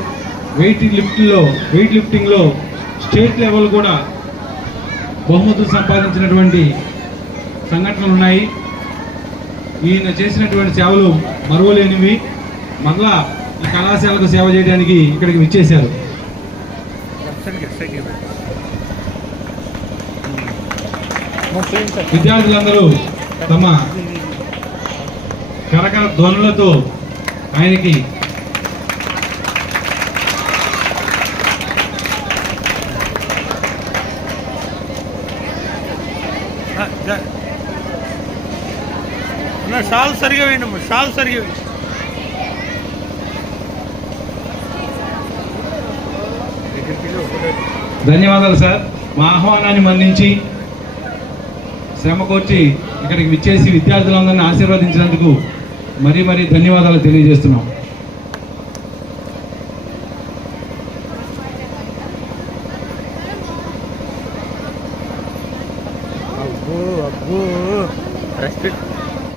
వెయిట్ లిఫ్టింగ్లో స్టేట్ లెవెల్ కూడా బహుమతులు సంపాదించినటువంటి సంఘటనలు ఉన్నాయి. ఈయన చేసినటువంటి సేవలు మరువలేనివి. మరలా ఈ కళాశాలకు సేవ చేయడానికి ఇక్కడికి విచ్చేశారు. విద్యార్థులందరూ తమ కరకర ధ్వనులతో ఆయనకి షాల్ సరిగా వేయండి, షాల్ సరిగా వేయండి. ధన్యవాదాలు సార్. మా ఆహ్వానాన్ని మన్నించి శ్రమ కోర్చి ఇక్కడికి విచ్చేసి విద్యార్థులందరినీ ఆశీర్వదించినందుకు మరీ ధన్యవాదాలు తెలియజేస్తున్నాం.